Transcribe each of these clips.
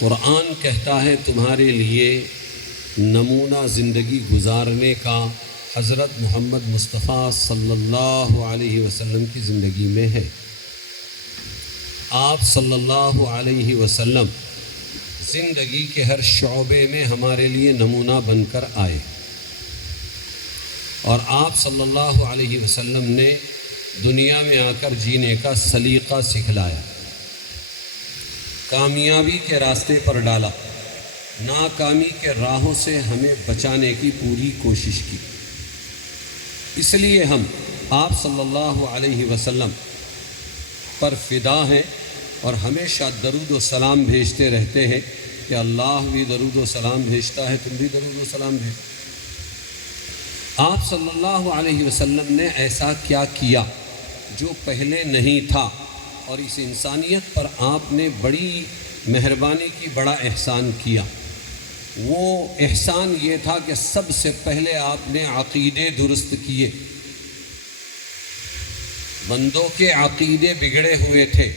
قرآن کہتا ہے تمہارے لیے نمونہ زندگی گزارنے کا حضرت محمد مصطفیٰ صلی اللہ علیہ وسلم کی زندگی میں ہے۔ آپ صلی اللہ علیہ وسلم زندگی کے ہر شعبے میں ہمارے لیے نمونہ بن کر آئے، اور آپ صلی اللہ علیہ وسلم نے دنیا میں آ کر جینے کا سلیقہ سکھلایا، کامیابی کے راستے پر ڈالا، ناکامی کے راہوں سے ہمیں بچانے کی پوری کوشش کی۔ اس لیے ہم آپ صلی اللہ علیہ وسلم پر فدا ہیں اور ہمیشہ درود و سلام بھیجتے رہتے ہیں کہ اللہ بھی درود و سلام بھیجتا ہے، تم بھی درود و سلام بھیجو۔ آپ صلی اللہ علیہ وسلم نے ایسا کیا کیا جو پہلے نہیں تھا، اور اس انسانیت پر آپ نے بڑی مہربانی کی، بڑا احسان کیا۔ وہ احسان یہ تھا کہ سب سے پہلے آپ نے عقیدے درست کیے۔ بندوں کے عقیدے بگڑے ہوئے تھے۔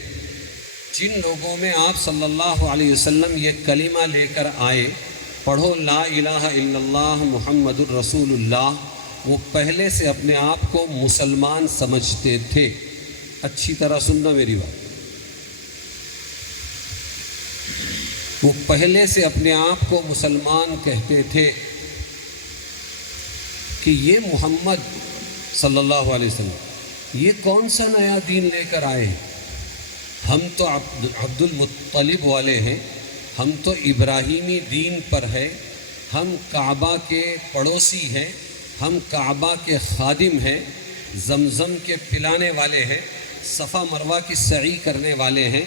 جن لوگوں میں آپ صلی اللہ علیہ وسلم یہ کلمہ لے کر آئے، پڑھو لا الہ الا اللہ محمد الرسول اللہ، وہ پہلے سے اپنے آپ کو مسلمان سمجھتے تھے۔ اچھی طرح سننا میری بات، وہ پہلے سے اپنے آپ کو مسلمان کہتے تھے کہ یہ محمد صلی اللہ علیہ وسلم یہ کون سا نیا دین لے کر آئے ہیں؟ ہم تو عبد المطلب والے ہیں، ہم تو ابراہیمی دین پر ہے، ہم کعبہ کے پڑوسی ہیں، ہم کعبہ کے خادم ہیں، زمزم کے پلانے والے ہیں، صفا مروہ کی سعی کرنے والے ہیں،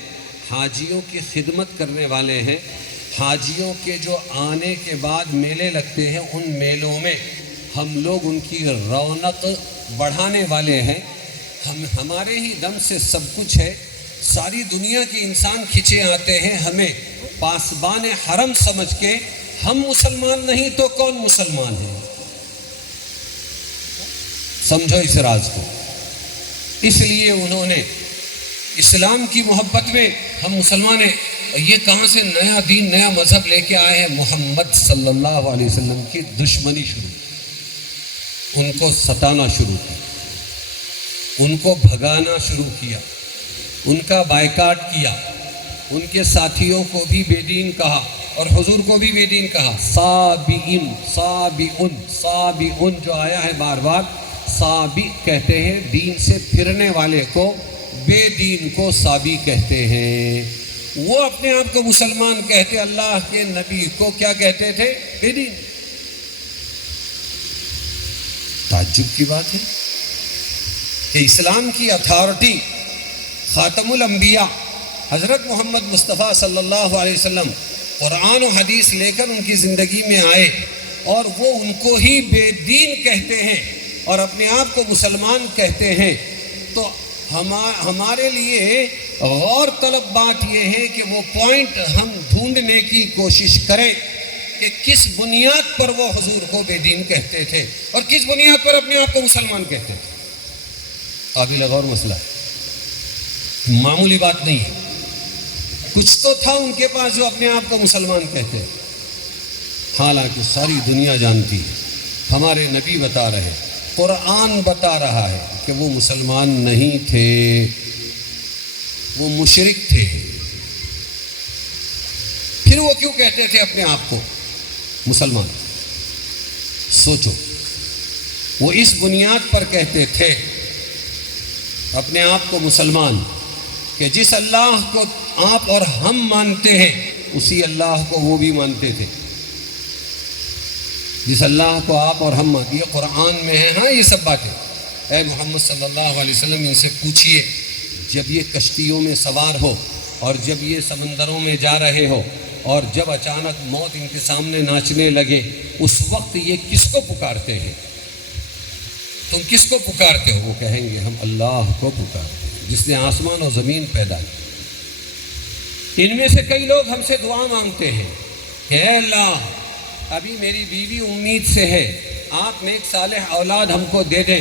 حاجیوں کی خدمت کرنے والے ہیں، حاجیوں کے جو آنے کے بعد میلے لگتے ہیں ان میلوں میں ہم لوگ ان کی رونق بڑھانے والے ہیں۔ ہمارے ہی دم سے سب کچھ ہے، ساری دنیا کے انسان کھنچے آتے ہیں ہمیں پاسبان حرم سمجھ کے۔ ہم مسلمان نہیں تو کون مسلمان ہے؟ سمجھو اس راز کو۔ اس لیے انہوں نے اسلام کی محبت میں ہم مسلمان ہیں، یہ کہاں سے نیا دین نیا مذہب لے کے آئے ہیں؟ محمد صلی اللہ علیہ وسلم کی دشمنی شروع، ان کو ستانا شروع کیا، ان کو بھگانا شروع کیا، ان کا بائیکاٹ کیا، ان کے ساتھیوں کو بھی بے دین کہا اور حضور کو بھی بے دین کہا۔ سابئین سابئون سابئون جو آیا ہے بار بار، سابی کہتے ہیں دین سے پھرنے والے کو، بے دین کو سابی کہتے ہیں۔ وہ اپنے آپ کو مسلمان کہتے، اللہ کے نبی کو کیا کہتے تھے؟ بے دین۔ تعجب کی بات ہے کہ اسلام کی اتھارٹی خاتم الانبیاء حضرت محمد مصطفیٰ صلی اللہ علیہ وسلم قرآن و حدیث لے کر ان کی زندگی میں آئے، اور وہ ان کو ہی بے دین کہتے ہیں اور اپنے آپ کو مسلمان کہتے ہیں۔ تو ہمارے لیے غور طلب بات یہ ہے کہ وہ پوائنٹ ہم ڈھونڈنے کی کوشش کریں کہ کس بنیاد پر وہ حضور کو بے دین کہتے تھے اور کس بنیاد پر اپنے آپ کو مسلمان کہتے تھے۔ قابل غور مسئلہ ہے، معمولی بات نہیں ہے۔ کچھ تو تھا ان کے پاس جو اپنے آپ کو مسلمان کہتے ہیں، حالانکہ ساری دنیا جانتی ہے، ہمارے نبی بتا رہے، قرآن بتا رہا ہے کہ وہ مسلمان نہیں تھے، وہ مشرک تھے۔ پھر وہ کیوں کہتے تھے اپنے آپ کو مسلمان؟ سوچو، وہ اس بنیاد پر کہتے تھے اپنے آپ کو مسلمان کہ جس اللہ کو آپ اور ہم مانتے ہیں اسی اللہ کو وہ بھی مانتے تھے۔ جس اللہ کو آپ اور ہم مانتے، یہ قرآن میں ہے، ہاں یہ سب باتیں۔ اے محمد صلی اللہ علیہ وسلم ان سے پوچھئے، جب یہ کشتیوں میں سوار ہو اور جب یہ سمندروں میں جا رہے ہو اور جب اچانک موت ان کے سامنے ناچنے لگے، اس وقت یہ کس کو پکارتے ہیں؟ تم کس کو پکارتے ہو؟ وہ کہیں گے ہم اللہ کو پکارتے ہیں جس نے آسمان و زمین پیدا کی۔ ان میں سے کئی لوگ ہم سے دعا مانگتے ہیں کہ اے اللہ، ابھی میری بیوی امید سے ہے، آپ نیک صالح اولاد ہم کو دے دیں،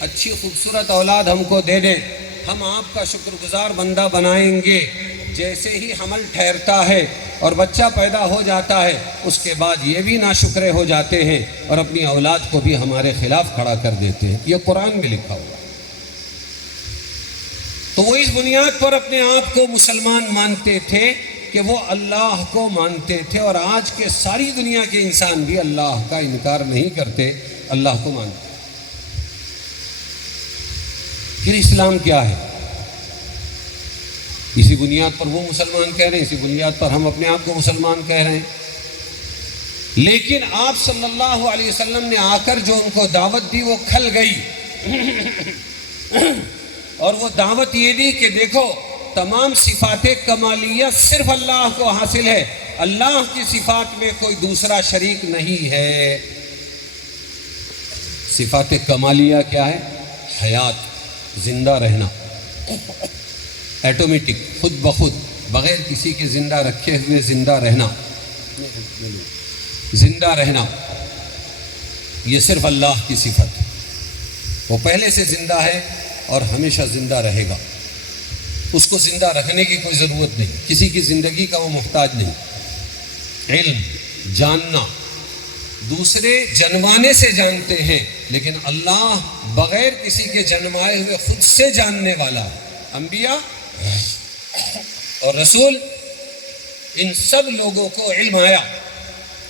اچھی خوبصورت اولاد ہم کو دے دیں، ہم آپ کا شکر گزار بندہ بنائیں گے۔ جیسے ہی حمل ٹھہرتا ہے اور بچہ پیدا ہو جاتا ہے اس کے بعد یہ بھی ناشکرے ہو جاتے ہیں اور اپنی اولاد کو بھی ہمارے خلاف کھڑا کر دیتے ہیں. یہ قرآن میں لکھا ہوا ہے. تو وہ اس بنیاد پر اپنے آپ کو مسلمان مانتے تھے کہ وہ اللہ کو مانتے تھے، اور آج کے ساری دنیا کے انسان بھی اللہ کا انکار نہیں کرتے، اللہ کو مانتے. پھر اسلام کیا ہے؟ اسی بنیاد پر وہ مسلمان کہہ رہے ہیں، اسی بنیاد پر ہم اپنے آپ کو مسلمان کہہ رہے ہیں. لیکن آپ صلی اللہ علیہ وسلم نے آ کر جو ان کو دعوت دی وہ کھل گئی. اور وہ دعوت یہ دی کہ دیکھو تمام صفات کمالیہ صرف اللہ کو حاصل ہے، اللہ کی صفات میں کوئی دوسرا شریک نہیں ہے. صفات کمالیہ کیا ہے؟ حیات، زندہ رہنا، ایٹومیٹک، خود بخود، بغیر کسی کے زندہ رکھے ہوئے زندہ رہنا. زندہ رہنا یہ صرف اللہ کی صفت ہے. وہ پہلے سے زندہ ہے اور ہمیشہ زندہ رہے گا. اس کو زندہ رکھنے کی کوئی ضرورت نہیں، کسی کی زندگی کا وہ محتاج نہیں. علم، جاننا، دوسرے جنوانے سے جانتے ہیں، لیکن اللہ بغیر کسی کے جنمائے ہوئے خود سے جاننے والا. انبیاء اور رسول، ان سب لوگوں کو علم آیا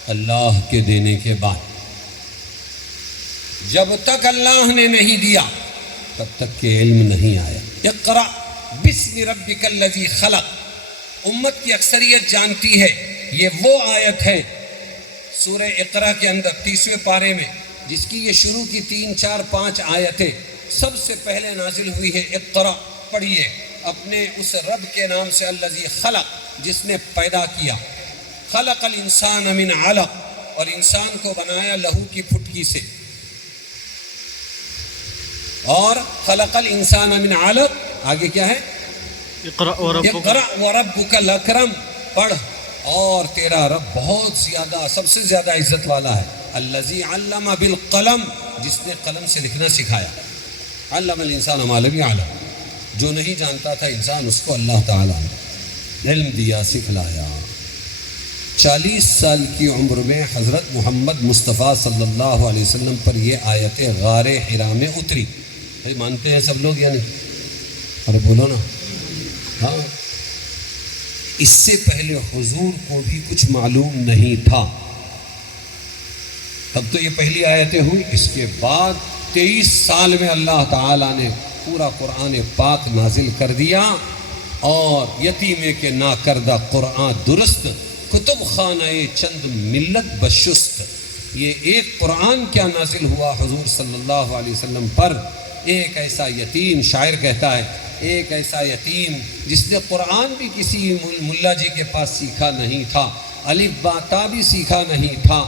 اللہ کے دینے کے بعد. جب تک اللہ نے نہیں دیا تب تک کہ علم نہیں آیا. اقرأ بسم ربک الذی خلق، امت کی اکثریت جانتی ہے یہ وہ آیت ہے سورہ اقرا کے اندر 30ویں پارے میں، جس کی یہ شروع کی 3 4 5 آیتیں سب سے پہلے نازل ہوئی ہے. اقرا پڑھیے اپنے اس رب کے نام سے، الذی خلق، جس نے پیدا کیا. خلق الانسان من علق، اور انسان کو بنایا لہو کی پھٹکی سے. اور خلق الانسان من علق، آگے کیا ہے؟ اقرأ وربک الاکرم، پڑھ اور تیرا رب بہت زیادہ، سب سے زیادہ عزت والا ہے. الذی علم بالقلم، جس نے قلم سے لکھنا سکھایا. علم الانسان ما لم یعلم، جو نہیں جانتا تھا انسان اس کو اللہ تعالیٰ نے علم دیا، سکھلایا. 40 سال کی عمر میں حضرت محمد مصطفیٰ صلی اللہ علیہ وسلم پر یہ آیتیں غار حرا میں اتری. مانتے ہیں سب لوگ یا نہیں؟ ارے بولو نا. ہاں، اس سے پہلے حضور کو بھی کچھ معلوم نہیں تھا. تب تو یہ پہلی آیتیں ہوئی. اس کے بعد 23 سال میں اللہ تعالیٰ نے پورا قرآن پاک نازل کر دیا. اور یتیمے کے نا کردہ قرآن درست، کتب خانہ چند ملت بشست. یہ ایک قرآن کیا نازل ہوا حضور صلی اللہ علیہ وسلم پر. ایک ایسا یتیم، شاعر کہتا ہے ایک ایسا یتیم جس نے قرآن بھی کسی ملا جی کے پاس سیکھا نہیں تھا، الف با تا بھی سیکھا نہیں تھا،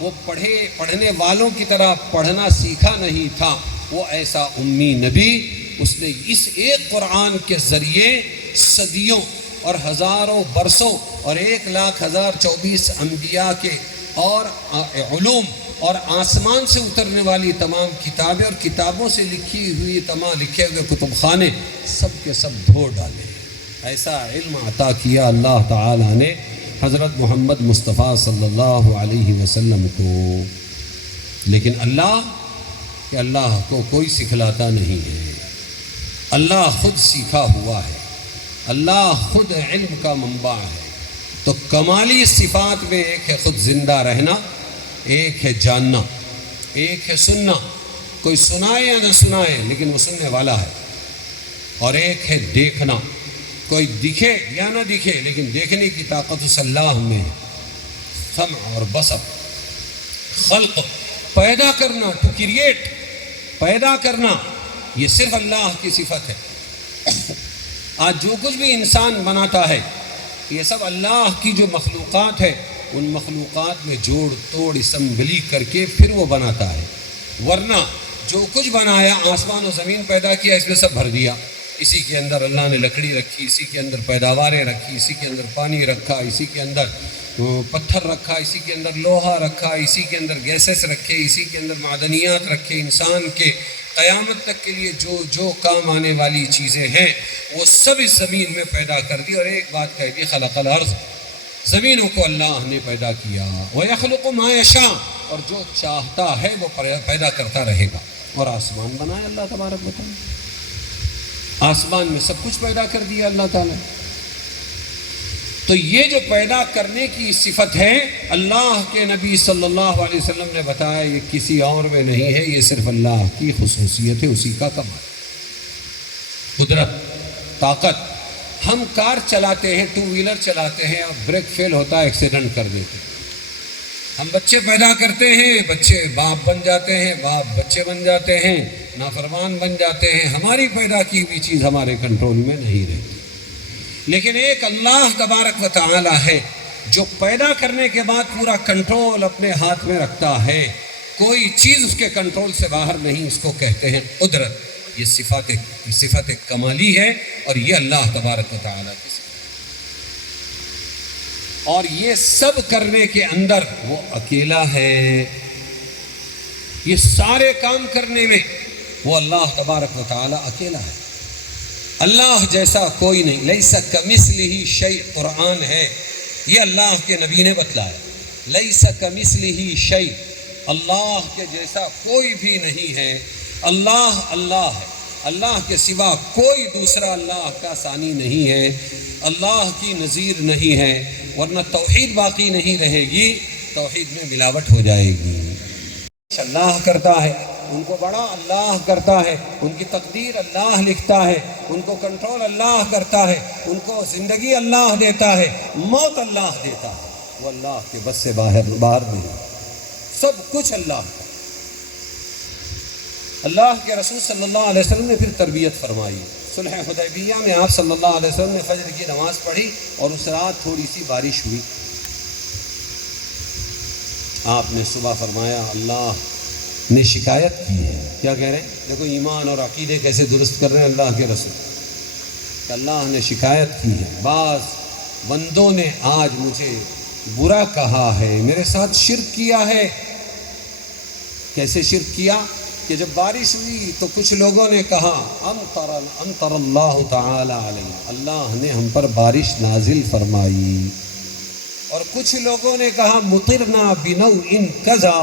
وہ پڑھنے والوں کی طرح پڑھنا سیکھا نہیں تھا. وہ ایسا امی نبی، اس نے اس ایک قرآن کے ذریعے صدیوں اور ہزاروں برسوں اور 1,00,024 انبیاء کے اور علوم اور آسمان سے اترنے والی تمام کتابیں اور کتابوں سے لکھی ہوئی تمام لکھے ہوئے کتب خانے سب کے سب دھو ڈالے. ایسا علم عطا کیا اللہ تعالیٰ نے حضرت محمد مصطفیٰ صلی اللہ علیہ وسلم کو. لیکن اللہ کو کوئی سکھلاتا نہیں ہے. اللہ خود سیکھا ہوا ہے، اللہ خود علم کا منبع ہے. تو کمالی صفات میں ایک ہے خود زندہ رہنا، ایک ہے جاننا، ایک ہے سننا. کوئی سنائے یا نہ سنائے لیکن وہ سننے والا ہے. اور ایک ہے دیکھنا، کوئی دکھے یا نہ دکھے لیکن دیکھنے کی طاقت اس اللہ میں ہے. سمع اور بصر، خلق، پیدا کرنا، ٹو کریٹ، پیدا کرنا، یہ صرف اللہ کی صفت ہے. آج جو کچھ بھی انسان بناتا ہے یہ سب اللہ کی جو مخلوقات ہے ان مخلوقات میں جوڑ توڑ اسمبلی کر کے پھر وہ بناتا ہے. ورنہ جو کچھ بنایا، آسمان و زمین پیدا کیا، اس میں سب بھر دیا. اسی کے اندر اللہ نے لکڑی رکھی، اسی کے اندر پیداواریں رکھی، اسی کے اندر پانی رکھا، اسی کے اندر پتھر رکھا، اسی کے اندر لوہا رکھا، اسی کے اندر گیسز رکھے، اسی کے اندر معدنیات رکھے. انسان کے قیامت تک کے لیے جو کام آنے والی چیزیں ہیں وہ سب اس زمین میں پیدا کر دی. اور ایک بات کہہ دی، خلق الارض، زمینوں کو اللہ نے پیدا کیا، وَيَخْلُقُ مَا يَشَاءُ، اور جو چاہتا ہے وہ پیدا کرتا رہے گا۔ اور آسمان بنایا اللہ تبارک و تعالیٰ، آسمان میں سب کچھ پیدا کر دیا اللہ تعالیٰ۔ تو یہ جو پیدا کرنے کی صفت ہے، اللہ کے نبی صلی اللہ علیہ وسلم نے بتایا یہ کسی اور میں نہیں ہے، یہ صرف اللہ کی خصوصیت ہے، اسی کا کمال، قدرت، طاقت۔ ہم کار چلاتے ہیں، ٹو ویلر چلاتے ہیں، اور بریک فیل ہوتا ہے، ایکسیڈنٹ کر دیتے ہیں۔ ہم بچے پیدا کرتے ہیں، بچے باپ بن جاتے ہیں، باپ بچے بن جاتے ہیں، نافرمان بن جاتے ہیں۔ ہماری پیدا کی ہوئی چیز ہمارے کنٹرول میں نہیں رہتی، لیکن ایک اللہ تبارک و تعالی ہے جو پیدا کرنے کے بعد پورا کنٹرول اپنے ہاتھ میں رکھتا ہے، کوئی چیز اس کے کنٹرول سے باہر نہیں۔ اس کو کہتے ہیں قدرت۔ یہ صفت کمالی ہے، اور یہ اللہ تبارک و تعالی کی صفت، اور یہ سب کرنے کے اندر وہ اکیلا ہے۔ یہ سارے کام کرنے میں وہ اللہ تبارک و تعالی اکیلا ہے، اللہ جیسا کوئی نہیں۔ لیس کمثلہ شیء قرآن ہے، یہ اللہ کے نبی نے بتلایا۔ لیس کمثلہ شیء، اللہ کے جیسا کوئی بھی نہیں ہے۔ اللہ اللہ ہے، اللہ کے سوا کوئی دوسرا اللہ کا ثانی نہیں ہے، اللہ کی نظیر نہیں ہے، ورنہ توحید باقی نہیں رہے گی، توحید میں ملاوٹ ہو جائے گی۔ اللہ کرتا ہے، ان کو بڑا اللہ کرتا ہے، ان کی تقدیر اللہ لکھتا ہے، ان کو کنٹرول اللہ کرتا ہے، ان کو زندگی اللہ دیتا ہے، موت اللہ دیتا ہے، وہ اللہ کے بس سے باہر نہیں، سب کچھ اللہ کا۔ اللہ کے رسول صلی اللہ علیہ وسلم نے پھر تربیت فرمائی۔ صلح حدیبیہ میں آپ صلی اللہ علیہ وسلم نے فجر کی نماز پڑھی، اور اس رات تھوڑی سی بارش ہوئی۔ آپ نے صبح فرمایا اللہ نے شکایت کی ہے، کیا کہہ رہے ہیں؟ دیکھو ایمان اور عقیدے کیسے درست کر رہے ہیں اللہ کے رسول، کہ اللہ نے شکایت کی ہے، بعض بندوں نے آج مجھے برا کہا ہے، میرے ساتھ شرک کیا ہے۔ کیسے شرک کیا؟ کہ جب بارش ہوئی تو کچھ لوگوں نے کہا امطر اللہ تعالی علیہ، اللہ نے ہم پر بارش نازل فرمائی، اور کچھ لوگوں نے کہا مطرنا بنوء کذا،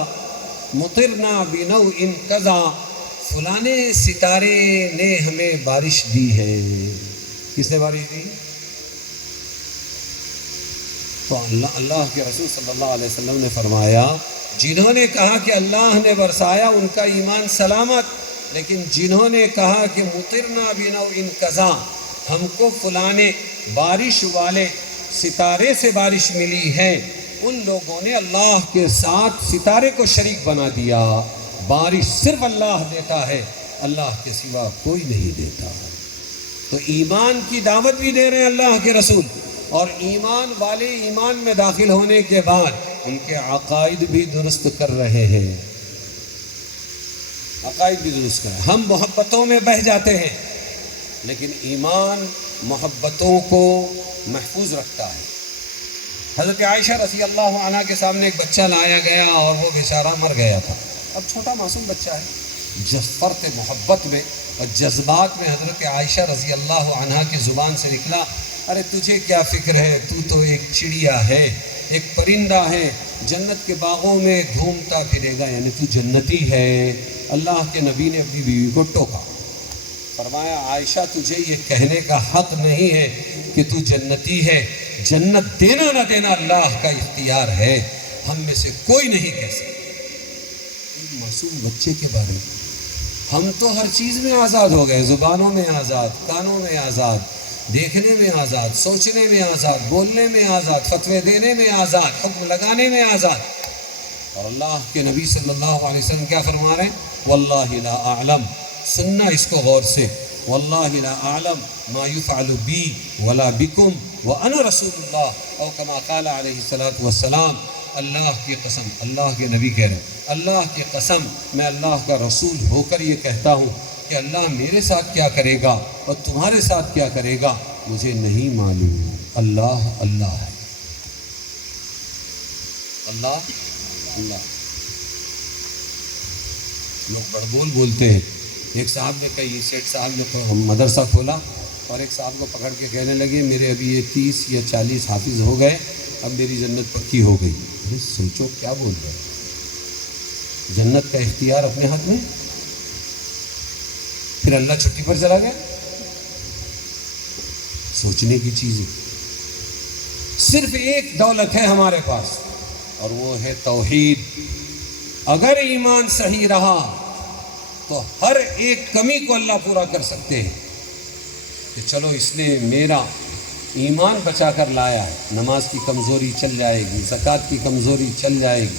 مطرنا بنوء کذا، فلانے ستارے نے ہمیں بارش دی ہے۔ کس نے بارش دی؟ تو اللہ کے رسول صلی اللہ علیہ وسلم نے فرمایا جنہوں نے کہا کہ اللہ نے برسایا ان کا ایمان سلامت، لیکن جنہوں نے کہا کہ مطرنا بنوء کذا، ہم کو فلانے بارش والے ستارے سے بارش ملی ہے، ان لوگوں نے اللہ کے ساتھ ستارے کو شریک بنا دیا۔ بارش صرف اللہ دیتا ہے، اللہ کے سوا کوئی نہیں دیتا۔ تو ایمان کی دعوت بھی دے رہے ہیں اللہ کے رسول، اور ایمان والے ایمان میں داخل ہونے کے بعد ان کے عقائد بھی درست کر رہے ہیں، عقائد بھی درست کر رہے ہیں۔ ہم محبتوں میں بہہ جاتے ہیں، لیکن ایمان محبتوں کو محفوظ رکھتا ہے۔ حضرت عائشہ رضی اللہ عنہ کے سامنے ایک بچہ لایا گیا، اور وہ بیچارہ مر گیا تھا۔ اب چھوٹا معصوم بچہ ہے، فرط محبت میں اور جذبات میں حضرت عائشہ رضی اللہ عنہ کی زبان سے نکلا، ارے تجھے کیا فکر ہے، تو ایک چڑیا ہے، ایک پرندہ ہے، جنت کے باغوں میں گھومتا پھرے گا، یعنی تو جنتی ہے۔ اللہ کے نبی نے اپنی بیوی کو ٹوکا، فرمایا عائشہ تجھے یہ کہنے کا حق نہیں ہے کہ تو جنتی ہے، جنت دینا نہ دینا اللہ کا اختیار ہے، ہم میں سے کوئی نہیں کہہ سکتا۔ معصوم بچے کے بارے میں ہم تو ہر چیز میں آزاد ہو گئے، زبانوں میں آزاد، کانوں میں آزاد، دیکھنے میں آزاد، سوچنے میں آزاد، بولنے میں آزاد، فتوے دینے میں آزاد، حکم لگانے میں آزاد۔ اور اللہ کے نبی صلی اللہ علیہ وسلم کیا فرما رہے ہیں؟ واللہ لا اعلم، سننا اس کو غور سے، واللہ لا اعلم ما يفعل بی ولا بکم وانا رسول اللہ، او کما قال علیہ الصلوۃ والسلام۔ اللہ کی قسم، اللہ کے نبی کہہ رہے ہیں، اللہ کی قسم میں اللہ کا رسول ہو کر یہ کہتا ہوں کہ اللہ میرے ساتھ کیا کرے گا اور تمہارے ساتھ کیا کرے گا مجھے نہیں معلوم۔ اللہ اللہ ہے، اللہ اللہ۔ لوگ بڑھ بول بولتے ہیں۔ ایک صاحب نے کہی، سیٹ صاحب نے مدرسہ کھولا، اور ایک صاحب کو پکڑ کے کہنے لگے میرے ابھی یہ 30 یا 40 حافظ ہو گئے، اب میری جنت پکی ہو گئی. ارے سوچو کیا بول رہے ہیں. جنت کا اختیار اپنے ہاتھ میں. پھر اللہ چھٹی پر چلا گیا. سوچنے کی چیز ہے. صرف ایک دولت ہے ہمارے پاس اور وہ ہے توحید. اگر ایمان صحیح رہا تو ہر ایک کمی کو اللہ پورا کر سکتے ہیں کہ چلو اس نے میرا ایمان بچا کر لایا ہے. نماز کی کمزوری چل جائے گی, زکوٰۃ کی کمزوری چل جائے گی,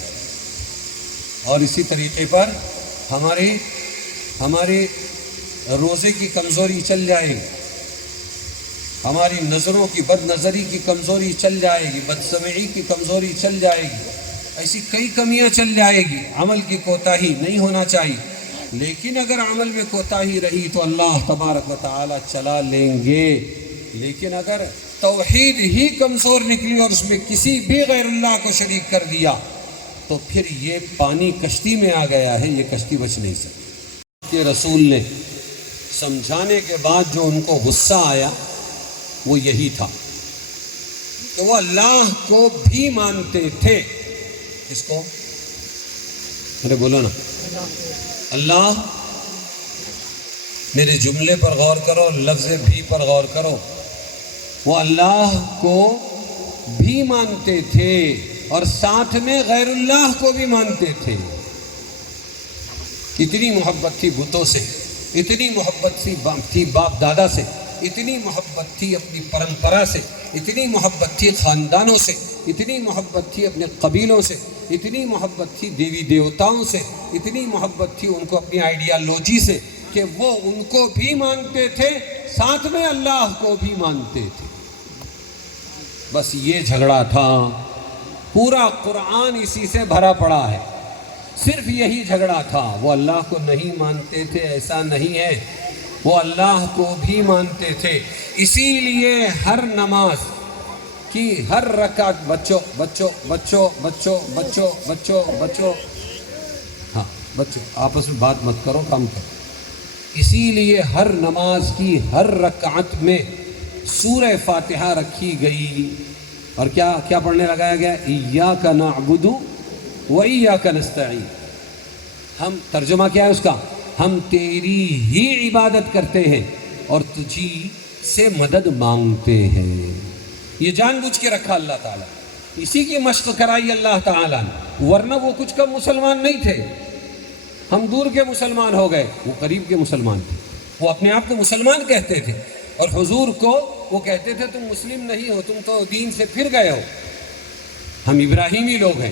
اور اسی طریقے پر ہمارے روزے کی کمزوری چل جائے گی, ہماری نظروں کی بد نظری کی کمزوری چل جائے گی, بدسمعی کی کمزوری چل جائے گی. ایسی کئی کمیاں چل جائے گی. عمل کی کوتاہی نہیں ہونا چاہیے, لیکن اگر عمل میں کوتاہی رہی تو اللہ تبارک و تعالی چلا لیں گے. لیکن اگر توحید ہی کمزور نکلی اور اس میں کسی بھی غیر اللہ کو شریک کر دیا تو پھر یہ پانی کشتی میں آ گیا ہے, یہ کشتی بچ نہیں سکتی. کہ رسول نے سمجھانے کے بعد جو ان کو غصہ آیا وہ یہی تھا کہ وہ اللہ کو بھی مانتے تھے. کس کو؟ ارے بولو نا. اللہ. میرے جملے پر غور کرو, لفظ بھی پر غور کرو. وہ اللہ کو بھی مانتے تھے اور ساتھ میں غیر اللہ کو بھی مانتے تھے. اتنی محبت تھی بتوں سے, اتنی محبت تھی باپ دادا سے, اتنی محبت تھی اپنی پرمپرا سے, اتنی محبت تھی خاندانوں سے, اتنی محبت تھی اپنے قبیلوں سے, اتنی محبت تھی دیوی دیوتاؤں سے, اتنی محبت تھی ان کو اپنی آئیڈیالوجی سے کہ وہ ان کو بھی مانتے تھے, ساتھ میں اللہ کو بھی مانتے تھے. بس یہ جھگڑا تھا. پورا قرآن اسی سے بھرا پڑا ہے. صرف یہی جھگڑا تھا. وہ اللہ کو نہیں مانتے تھے ایسا نہیں ہے, وہ اللہ کو بھی مانتے تھے. اسی لیے ہر نماز کی ہر رکعت بچوں ہاں بچوں آپس میں بات مت کرو, کام کرو. اسی لیے ہر نماز کی ہر رکعت میں سورہ فاتحہ رکھی گئی اور کیا پڑھنے لگایا گیا؟ ایاک نعبد و ایاک نستعین. ہم ترجمہ کیا ہے اس کا؟ ہم تیری ہی عبادت کرتے ہیں اور تجھی سے مدد مانگتے ہیں. یہ جان بوجھ کے رکھا اللہ تعالیٰ, اسی کی مشق کرائی اللہ تعالیٰ نے, ورنہ وہ کچھ کم مسلمان نہیں تھے. ہم دور کے مسلمان ہو گئے, وہ قریب کے مسلمان تھے. وہ اپنے آپ کو مسلمان کہتے تھے اور حضور کو وہ کہتے تھے تم مسلم نہیں ہو, تم تو دین سے پھر گئے ہو. ہم ابراہیمی لوگ ہیں,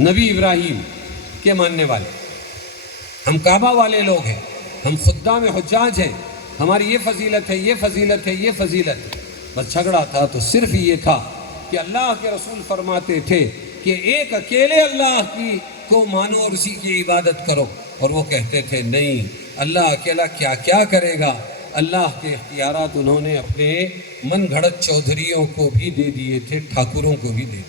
نبی ابراہیم کے ماننے والے. ہم کعبہ والے لوگ ہیں, ہم خدام حجاج ہیں, ہماری یہ فضیلت ہے, یہ فضیلت ہے, یہ فضیلت ہے. بس جھگڑا تھا تو صرف یہ تھا کہ اللہ کے رسول فرماتے تھے کہ ایک اکیلے اللہ کی کو مانو اور اسی کی عبادت کرو, اور وہ کہتے تھے نہیں, اللہ اکیلا کیا کیا کرے گا. اللہ کے اختیارات انہوں نے اپنے من گھڑت چودھریوں کو بھی دے دیے تھے, ٹھاکروں کو بھی دے دیے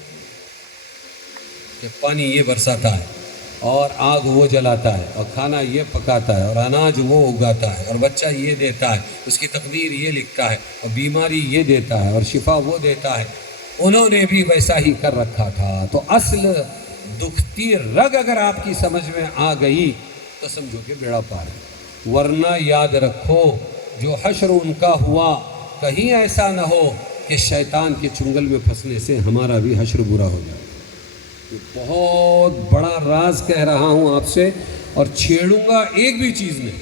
کہ پانی یہ برساتا ہے اور آگ وہ جلاتا ہے اور کھانا یہ پکاتا ہے اور اناج وہ اگاتا ہے اور بچہ یہ دیتا ہے, اس کی تقدیر یہ لکھتا ہے, اور بیماری یہ دیتا ہے اور شفا وہ دیتا ہے. انہوں نے بھی ویسا ہی کر رکھا تھا. تو اصل دکھتی رگ اگر آپ کی سمجھ میں آ گئی تو سمجھو کہ بیڑا پار ہے. ورنہ یاد رکھو جو حشر ان کا ہوا, کہیں ایسا نہ ہو کہ شیطان کے چنگل میں پھنسنے سے ہمارا بھی حشر برا ہو جائے. بہت بڑا راز کہہ رہا ہوں آپ سے, اور چھیڑوں گا ایک بھی چیز نہیں.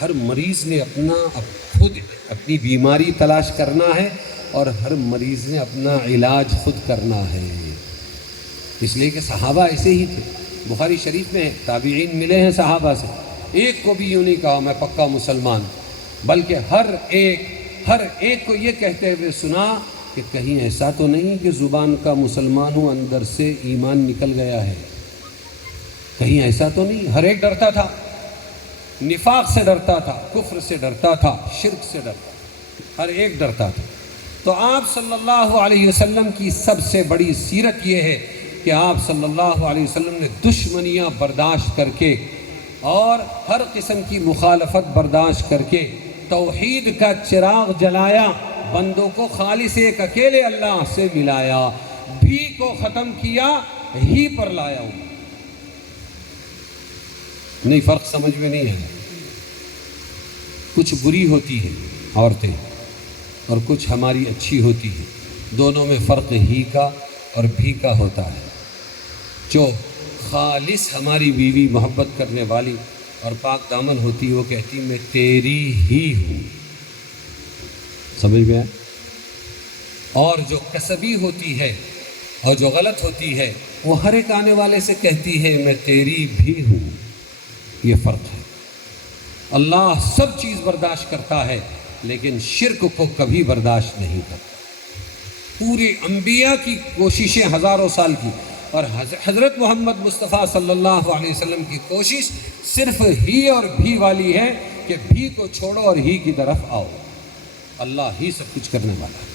ہر مریض نے خود اپنی بیماری تلاش کرنا ہے اور ہر مریض نے اپنا علاج خود کرنا ہے. اس لیے کہ صحابہ ایسے ہی تھے. بخاری شریف میں تابعین ملے ہیں صحابہ سے, ایک کو بھی یوں نہیں کہا میں پکا مسلمان, بلکہ ہر ایک کو یہ کہتے ہوئے سنا کہ کہیں ایسا تو نہیں کہ زبان کا مسلمان ہوں اندر سے ایمان نکل گیا ہے, کہیں ایسا تو نہیں. ہر ایک ڈرتا تھا, نفاق سے ڈرتا تھا, کفر سے ڈرتا تھا, شرک سے ڈرتا تھا, ہر ایک ڈرتا تھا. تو آپ صلی اللہ علیہ وسلم کی سب سے بڑی سیرت یہ ہے کہ آپ صلی اللہ علیہ وسلم نے دشمنیاں برداشت کر کے اور ہر قسم کی مخالفت برداشت کر کے توحید کا چراغ جلایا, بندوں کو خالص ایک اکیلے اللہ سے ملایا، بھی کو ختم کیا، ہی پر لایا ہوں۔ نہیں، فرق سمجھ میں نہیں ہے۔ کچھ بری ہوتی ہیں عورتیں اور کچھ ہماری اچھی ہوتی ہیں، دونوں میں فرق ہی کا اور بھی کا ہوتا ہے۔ جو خالص ہماری بیوی محبت کرنے والی اور پاک دامن ہوتی ہے، وہ کہتی میں تیری ہی ہوں، سمجھ میں آیا؟ اور جو کسبی ہوتی ہے اور جو غلط ہوتی ہے، وہ ہر ایک آنے والے سے کہتی ہے میں تیری بھی ہوں۔ یہ فرق ہے۔ اللہ سب چیز برداشت کرتا ہے لیکن شرک کو کبھی برداشت نہیں کرتا۔ پورے انبیاء کی کوششیں ہزاروں سال کی، اور حضرت محمد مصطفیٰ صلی اللہ علیہ وسلم کی کوشش صرف ہی اور بھی والی ہے کہ بھی کو چھوڑو اور ہی کی طرف آؤ۔ اللہ ہی سب کچھ کرنے والا ہے،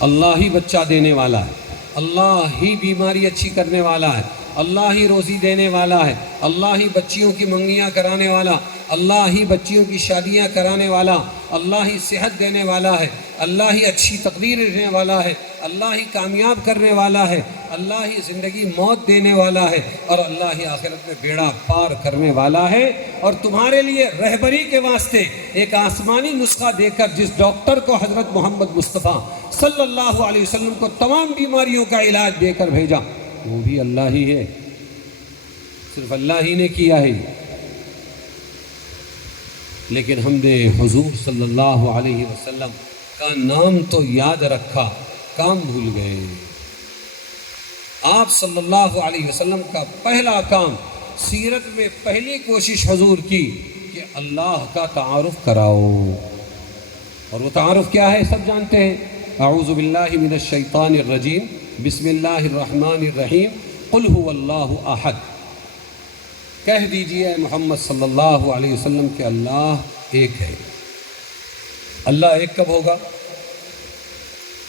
اللہ ہی بچہ دینے والا ہے، اللہ ہی بیماری اچھی کرنے والا ہے، اللہ ہی روزی دینے والا ہے، اللہ ہی بچیوں کی منگنیاں کرانے والا، اللہ ہی بچیوں کی شادیاں کرانے والا، اللہ ہی صحت دینے والا ہے، اللہ ہی اچھی تقدیر دینے والا ہے، اللہ ہی کامیاب کرنے والا ہے، اللہ ہی زندگی موت دینے والا ہے، اور اللہ ہی آخرت میں بیڑا پار کرنے والا ہے۔ اور تمہارے لیے رہبری کے واسطے ایک آسمانی نسخہ دے کر جس ڈاکٹر کو حضرت محمد مصطفیٰ صلی اللہ علیہ وسلم کو تمام بیماریوں کا علاج دے کر بھیجا، وہ بھی اللہ ہی ہے، صرف اللہ ہی نے کیا ہے۔ لیکن ہم نے حضور صلی اللہ علیہ وسلم کا نام تو یاد رکھا، کام بھول گئے۔ آپ صلی اللہ علیہ وسلم کا پہلا کام، سیرت میں پہلی کوشش حضور کی کہ اللہ کا تعارف کراؤ، اور وہ تعارف کیا ہے سب جانتے ہیں۔ اعوذ باللہ من الشیطان الرجیم، بسم اللہ الرحمن الرحیم، قل هو اللہ احد۔ کہہ دیجئے اے محمد صلی اللہ علیہ وسلم کہ اللہ ایک ہے۔ اللہ ایک کب ہوگا؟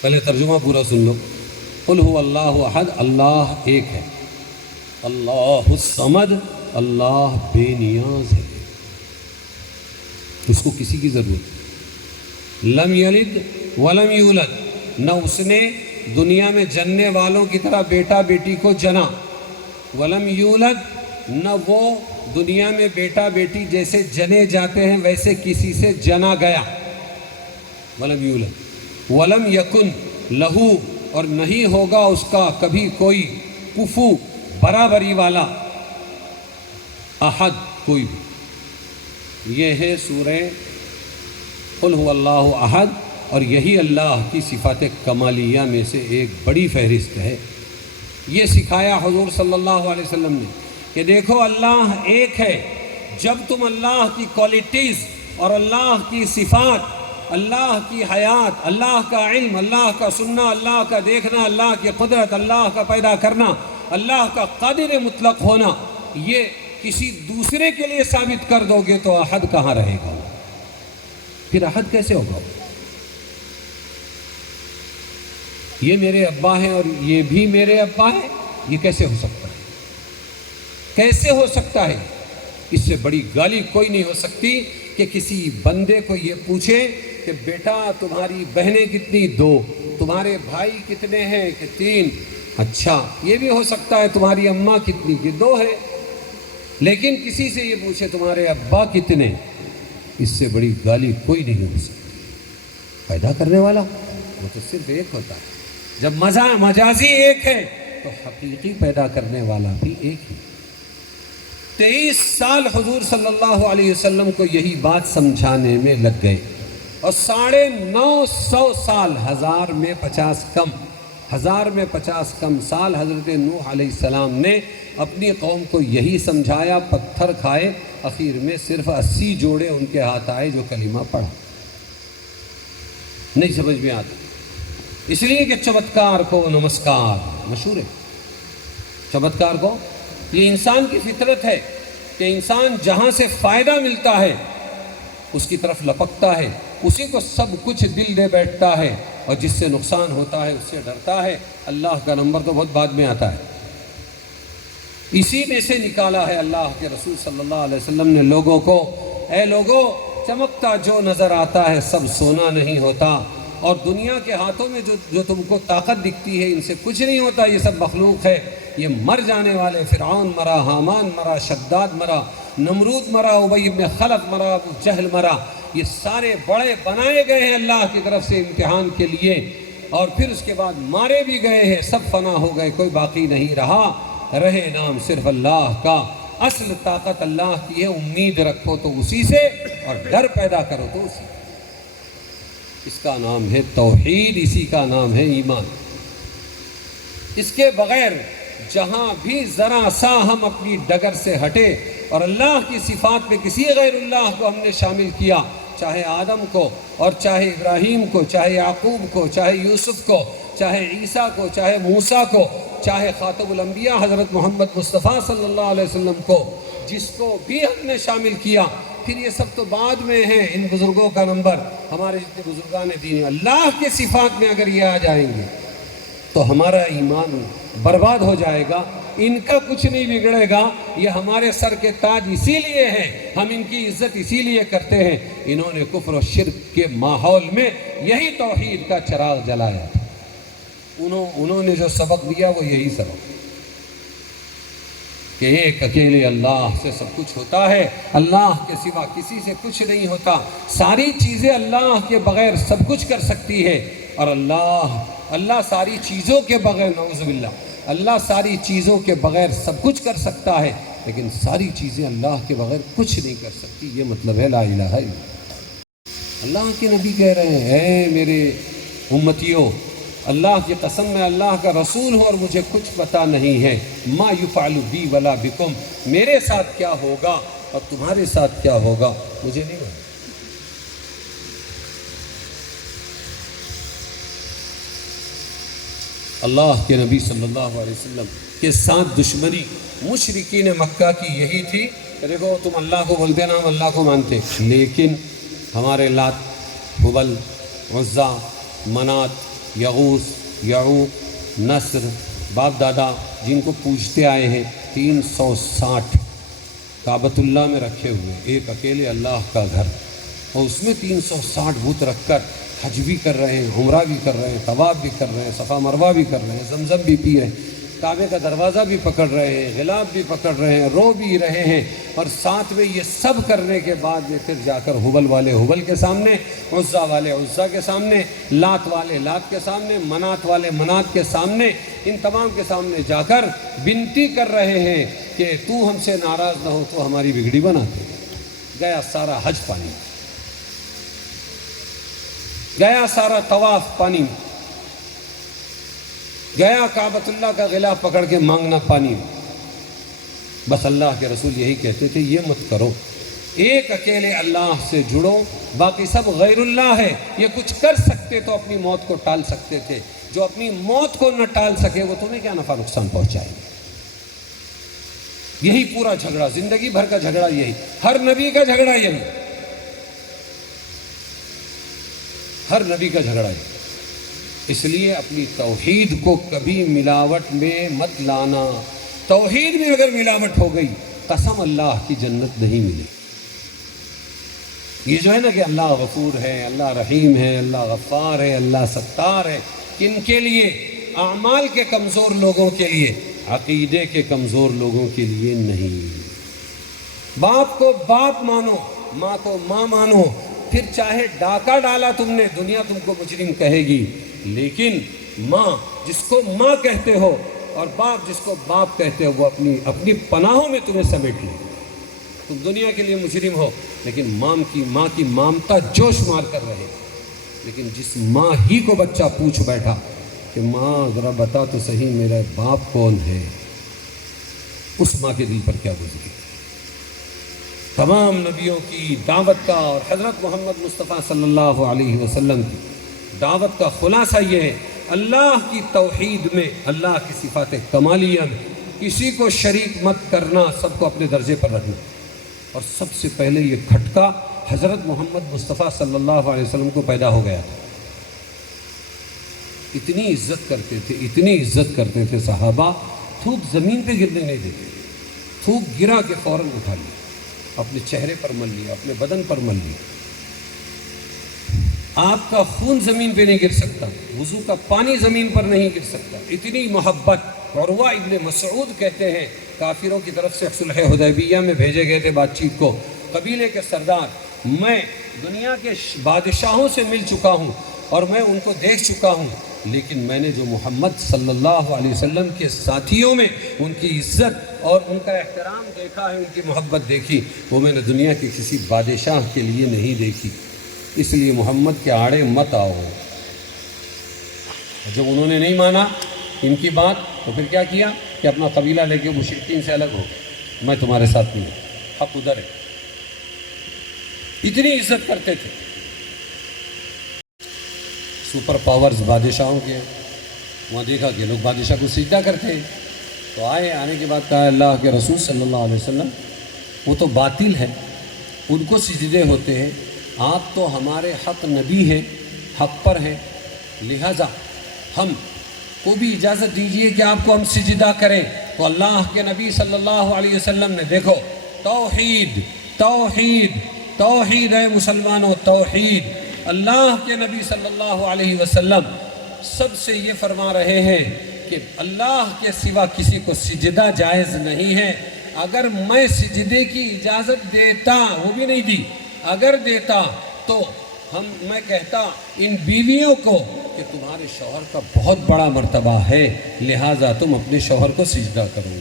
پہلے ترجمہ پورا سن لو۔ قل هو اللہ احد، اللہ ایک ہے۔ اللہ الصمد، اللہ بے نیاز ہے، اس کو کسی کی ضرورت۔ لم یلد ولم یولد، نہ اس نے دنیا میں جننے والوں کی طرح بیٹا بیٹی کو جنا، ولم یولد، نہ وہ دنیا میں بیٹا بیٹی جیسے جنے جاتے ہیں ویسے کسی سے جنا گیا، ولم یولد، ولم یکن لہو، اور نہیں ہوگا اس کا کبھی کوئی کفو، برابری والا، احد، کوئی بھی۔ یہ ہے سورہ قل هو اللہ احد، اور یہی اللہ کی صفات کمالیہ میں سے ایک بڑی فہرست ہے۔ یہ سکھایا حضور صلی اللہ علیہ وسلم نے کہ دیکھو اللہ ایک ہے۔ جب تم اللہ کی کوالٹیز اور اللہ کی صفات، اللہ کی حیات، اللہ کا علم، اللہ کا سننا، اللہ کا دیکھنا، اللہ کی قدرت، اللہ کا پیدا کرنا، اللہ کا قادر مطلق ہونا، یہ کسی دوسرے کے لیے ثابت کر دو گے تو احد کہاں رہے گا؟ پھر احد کیسے ہوگا؟ یہ میرے ابا ہیں اور یہ بھی میرے ابا ہیں، یہ کیسے ہو سکتا ہے؟ کیسے ہو سکتا ہے؟ اس سے بڑی گالی کوئی نہیں ہو سکتی کہ کسی بندے کو یہ پوچھے کہ بیٹا تمہاری بہنیں کتنی؟ 2۔ تمہارے بھائی کتنے ہیں؟ کہ 3۔ اچھا، یہ بھی ہو سکتا ہے تمہاری اماں کتنی؟ کہ 2 ہے۔ لیکن کسی سے یہ پوچھے تمہارے ابا کتنے؟ اس سے بڑی گالی کوئی نہیں ہو سکتی۔ پیدا کرنے والا وہ تو صرف ایک ہوتا ہے۔ جب مجازی ایک ہے تو حقیقی پیدا کرنے والا بھی ایک ہے۔ 23 سال حضور صلی اللہ علیہ وسلم کو یہی بات سمجھانے میں لگ گئے، اور 950 سال، 1000 میں 50 کم سال حضرت نوح علیہ السلام نے اپنی قوم کو یہی سمجھایا، پتھر کھائے، اخیر میں صرف 80 جوڑے ان کے ہاتھ آئے جو کلمہ پڑھا۔ نہیں سمجھ میں آتا، اس لیے کہ چمتکار کو نمسکار مشہور ہے۔ چمتکار کو، یہ انسان کی فطرت ہے کہ انسان جہاں سے فائدہ ملتا ہے اس کی طرف لپکتا ہے، اسی کو سب کچھ دل دے بیٹھتا ہے، اور جس سے نقصان ہوتا ہے اس سے ڈرتا ہے۔ اللہ کا نمبر تو بہت بعد میں آتا ہے۔ اسی میں سے نکالا ہے اللہ کے رسول صلی اللہ علیہ وسلم نے لوگوں کو، اے لوگوں چمکتا جو نظر آتا ہے سب سونا نہیں ہوتا، اور دنیا کے ہاتھوں میں جو تم کو طاقت دکھتی ہے ان سے کچھ نہیں ہوتا، یہ سب مخلوق ہے، یہ مر جانے والے۔ فرعون مرا، حامان مرا، شداد مرا، نمرود مرا، ابی بن خلف مرا، ابو جہل مرا، یہ سارے بڑے بنائے گئے ہیں اللہ کی طرف سے امتحان کے لیے، اور پھر اس کے بعد مارے بھی گئے ہیں، سب فنا ہو گئے، کوئی باقی نہیں رہا، رہے نام صرف اللہ کا۔ اصل طاقت اللہ کی ہے، امید رکھو تو اسی سے، اور ڈر پیدا کرو تو اسی سے۔ اس کا نام ہے توحید، اسی کا نام ہے ایمان۔ اس کے بغیر جہاں بھی ذرا سا ہم اپنی ڈگر سے ہٹے اور اللہ کی صفات میں کسی غیر اللہ کو ہم نے شامل کیا، چاہے آدم کو اور چاہے ابراہیم کو، چاہے یعقوب کو، چاہے یوسف کو، چاہے عیسیٰ کو، چاہے موسیٰ کو، چاہے خاتم الانبیاء حضرت محمد مصطفیٰ صلی اللہ علیہ وسلم کو، جس کو بھی ہم نے شامل کیا، پھر یہ سب تو بعد میں ہیں، ان بزرگوں کا نمبر، ہمارے جتنے بزرگان دین، اللہ کے صفات میں اگر یہ آ جائیں گے تو ہمارا ایمان برباد ہو جائے گا، ان کا کچھ نہیں بگڑے گا۔ یہ ہمارے سر کے تاج اسی لیے ہیں، ہم ان کی عزت اسی لیے کرتے ہیں، انہوں نے کفر و شرک کے ماحول میں یہی توحید کا چراغ جلایا تھا، انہوں نے جو سبق دیا وہ یہی سبق کہ ایک اکیلے اللہ سے سب کچھ ہوتا ہے، اللہ کے سوا کسی سے کچھ نہیں ہوتا، ساری چیزیں اللہ کے بغیر سب کچھ کر سکتی ہے، اور اللہ ساری چیزوں کے بغیر، نعوذ باللہ، اللہ ساری چیزوں کے بغیر سب کچھ کر سکتا ہے، لیکن ساری چیزیں اللہ کے بغیر کچھ نہیں کر سکتی۔ یہ مطلب ہے لا الہ الا اللہ۔ اللہ کے نبی کہہ رہے ہیں، اے میرے امتیوں، اللہ کی قسم میں اللہ کا رسول ہوں اور مجھے کچھ پتہ نہیں ہے، ما یفعل بی ولا بکم، میرے ساتھ کیا ہوگا اور تمہارے ساتھ کیا ہوگا مجھے نہیں معلوم۔ اللہ کے نبی صلی اللہ علیہ وسلم کے ساتھ دشمنی مشرکین مکہ کی یہی تھی کہ دیکھو تم اللہ کو بولتے نا، ہم اللہ کو مانتے، لیکن ہمارے لات، حبل، عزا، منات، یغوث، یعوق، نصر، باپ دادا جن کو پوجتے آئے ہیں، 360 کعبۃ اللہ میں رکھے ہوئے، ایک اکیلے اللہ کا گھر، اور اس میں 360 بت رکھ کر حج بھی کر رہے ہیں، عمرہ بھی کر رہے ہیں، طواف بھی کر رہے ہیں، صفا مروہ بھی کر رہے ہیں، زمزم بھی پی رہے ہیں، کعبے کا دروازہ بھی پکڑ رہے ہیں، غلاف بھی پکڑ رہے ہیں، رو بھی رہے ہیں، اور ساتھ میں یہ سب کرنے کے بعد میں پھر جا کر حبل والے حبل کے سامنے، عزا والے عزا کے سامنے، لات والے لات کے سامنے، منات والے منات کے سامنے، ان تمام کے سامنے جا کر بنتی کر رہے ہیں کہ تو ہم سے ناراض نہ ہو تو ہماری بگڑی بنا دے۔ گیا سارا حج پانی میں، گیا سارا طواف پانی میں، گیا کعبۃ اللہ کا غلاف پکڑ کے مانگنا پانی میں۔ بس اللہ کے رسول یہی کہتے تھے، یہ مت کرو، ایک اکیلے اللہ سے جڑو، باقی سب غیر اللہ ہے۔ یہ کچھ کر سکتے تو اپنی موت کو ٹال سکتے تھے، جو اپنی موت کو نہ ٹال سکے وہ تمہیں کیا نفع نقصان پہنچائے گے۔ یہی پورا جھگڑا، زندگی بھر کا جھگڑا یہی، ہر نبی کا جھگڑا یہی، ہر نبی کا جھگڑا یہی۔ اس لیے اپنی توحید کو کبھی ملاوٹ میں مت لانا، توحید میں اگر ملاوٹ ہو گئی قسم اللہ کی جنت نہیں ملے۔ یہ جو ہے نا کہ اللہ غفور ہے، اللہ رحیم ہے، اللہ غفار ہے، اللہ ستار ہے، کن کے لیے؟ اعمال کے کمزور لوگوں کے لیے، عقیدے کے کمزور لوگوں کے لیے نہیں۔ باپ کو باپ مانو، ماں کو ماں مانو، پھر چاہے ڈاکہ ڈالا تم نے، دنیا تم کو مجرم کہے گی، لیکن ماں جس کو ماں کہتے ہو اور باپ جس کو باپ کہتے ہو وہ اپنی پناہوں میں تمہیں سمیٹ لے۔ تم دنیا کے لیے مجرم ہو لیکن ماں کی مامتا جوش مار کر رہے، لیکن جس ماں ہی کو بچہ پوچھ بیٹھا کہ ماں ذرا بتا تو صحیح میرا باپ کون ہے، اس ماں کے دل پر کیا گزری۔ تمام نبیوں کی دعوت کا اور حضرت محمد مصطفیٰ صلی اللہ علیہ وسلم کی دعوت کا خلاصہ یہ ہے، اللہ کی توحید میں، اللہ کی صفات کمالیہ میں کسی کو شریک مت کرنا، سب کو اپنے درجے پر رکھنا۔ اور سب سے پہلے یہ کھٹکا حضرت محمد مصطفیٰ صلی اللہ علیہ وسلم کو پیدا ہو گیا تھا۔ اتنی عزت کرتے تھے، اتنی عزت کرتے تھے صحابہ، تھوک زمین پہ گرنے نہیں دیتے، تھوک گرا کے فوراً اٹھا لیا، اپنے چہرے پر مل لیا، اپنے بدن پر مل لیا۔ آپ کا خون زمین پہ نہیں گر سکتا، وضو کا پانی زمین پر نہیں گر سکتا، اتنی محبت۔ عروہ ابن مسعود کہتے ہیں کافروں کی طرف سے صلح حدیبیہ میں بھیجے گئے تھے بات چیت کو، قبیلے کے سردار، میں دنیا کے بادشاہوں سے مل چکا ہوں اور میں ان کو دیکھ چکا ہوں، لیکن میں نے جو محمد صلی اللہ علیہ وسلم کے ساتھیوں میں ان کی عزت اور ان کا احترام دیکھا ہے، ان کی محبت دیکھی، وہ میں نے دنیا کے کسی بادشاہ کے لیے نہیں دیکھی، اس لیے محمد کے آڑے مت آؤ۔ جب انہوں نے نہیں مانا ان کی بات تو پھر کیا کیا کہ اپنا قبیلہ لے کے مشرکین سے الگ ہو، میں تمہارے ساتھ نہیں ہوں، حق ادھر ہے۔ اتنی عزت کرتے تھے۔ سپر پاورز بادشاہوں کے، وہاں دیکھا کہ لوگ بادشاہ کو سجدہ کرتے ہیں، تو آنے کے بعد کہا اللہ کے رسول صلی اللہ علیہ وسلم وہ تو باطل ہے، ان کو سجدے ہوتے ہیں، آپ تو ہمارے حق نبی ہیں، حق پر ہیں، لہذا ہم کو بھی اجازت دیجئے کہ آپ کو ہم سجدہ کریں۔ تو اللہ کے نبی صلی اللہ علیہ وسلم نے دیکھو توحید توحید توحید ہے مسلمانوں، توحید۔ اللہ کے نبی صلی اللہ علیہ وسلم سب سے یہ فرما رہے ہیں کہ اللہ کے سوا کسی کو سجدہ جائز نہیں ہے۔ اگر میں سجدے کی اجازت دیتا، وہ بھی نہیں دی، اگر دیتا تو میں کہتا ان بیویوں کو کہ تمہارے شوہر کا بہت بڑا مرتبہ ہے، لہٰذا تم اپنے شوہر کو سجدہ کرو،